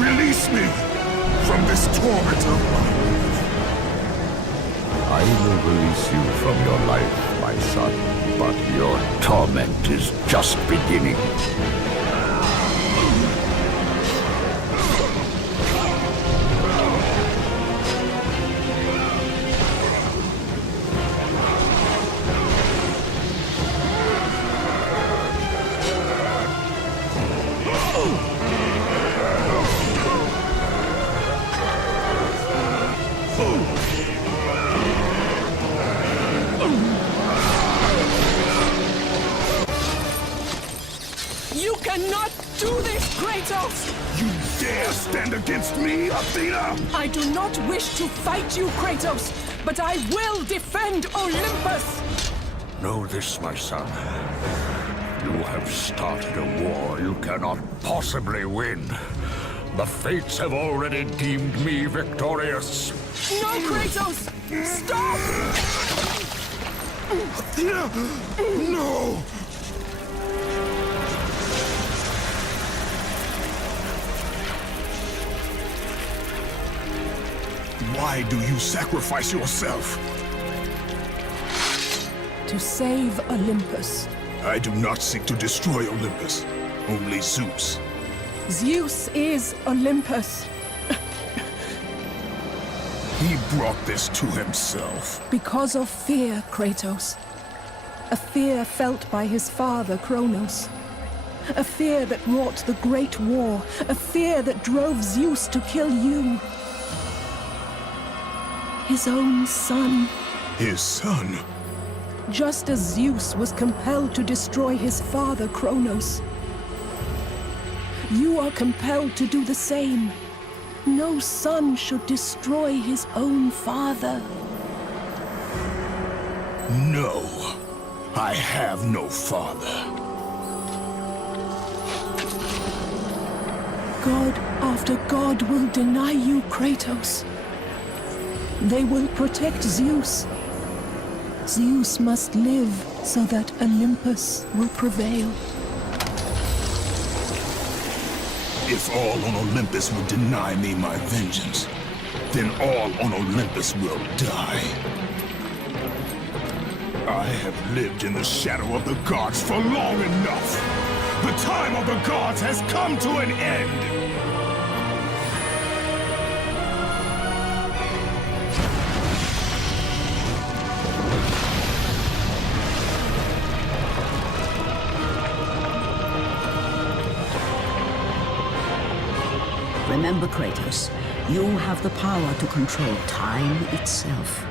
Release me from this torment of mine. I will release you from your life, my son, but your torment is just beginning. You cannot do this, Kratos! You dare stand against me, Athena? I do not wish to fight you, Kratos, but I will defend Olympus! Know this, my son. You have started a war you cannot possibly win. The fates have already deemed me victorious. No, Kratos! Stop! Athena! No! Why do you sacrifice yourself? To save Olympus. I do not seek to destroy Olympus. Only Zeus. Zeus is Olympus. He brought this to himself. Because of fear, Kratos. A fear felt by his father, Kronos. A fear that wrought the Great War. A fear that drove Zeus to kill you. His own son. His son? Just as Zeus was compelled to destroy his father, Kronos. You are compelled to do the same. No son should destroy his own father. No. I have no father. God after God will deny you, Kratos. They will protect Zeus. Zeus must live so that Olympus will prevail. If all on Olympus will deny me my vengeance, then all on Olympus will die. I have lived in the shadow of the gods for long enough. The time of the gods has come to an end. Remember, Kratos, you have the power to control time itself.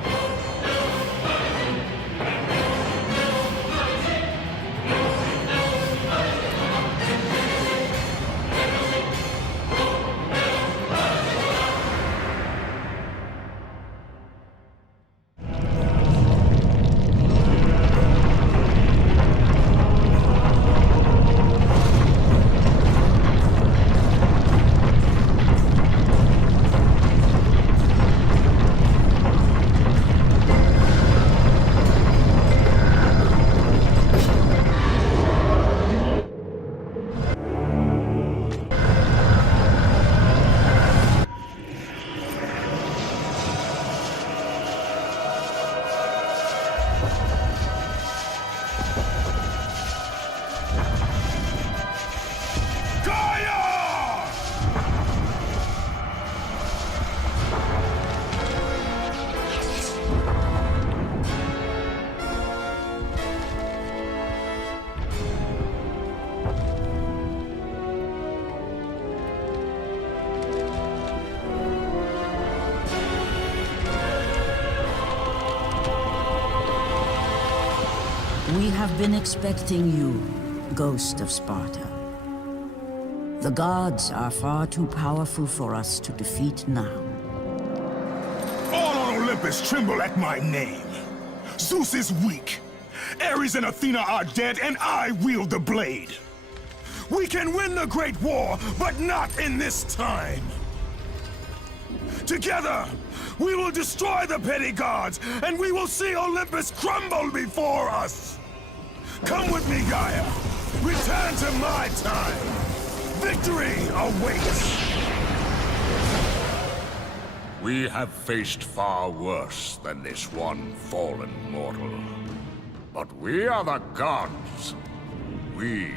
We have been expecting you, Ghost of Sparta. The gods are far too powerful for us to defeat now. All on Olympus tremble at my name. Zeus is weak. Ares and Athena are dead, and I wield the blade. We can win the Great War, but not in this time. Together, we will destroy the petty gods, and we will see Olympus crumble before us. Come with me, Gaia. Return to my time. Victory awaits. We have faced far worse than this one fallen mortal. But we are the gods. We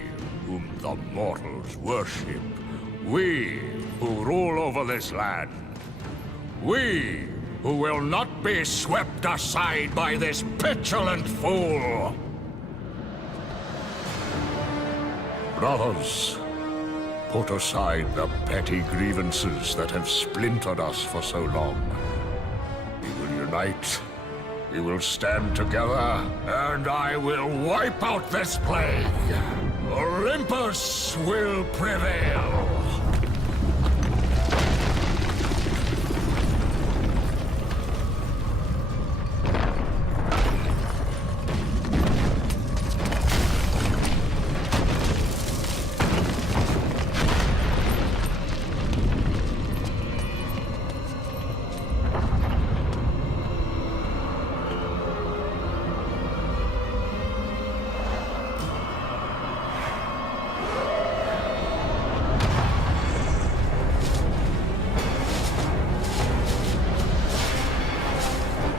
whom the mortals worship. We who rule over this land. We who will not be swept aside by this petulant fool. Brothers, put aside the petty grievances that have splintered us for so long. We will unite, we will stand together, and I will wipe out this plague. Olympus will prevail.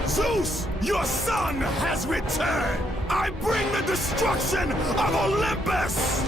Zeus, your son has returned! I bring the destruction of Olympus!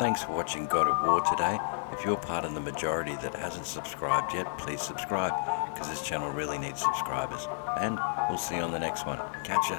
Thanks for watching God of War today. If you're part of the majority that hasn't subscribed yet, please subscribe, because this channel really needs subscribers. And we'll see you on the next one. Catch ya.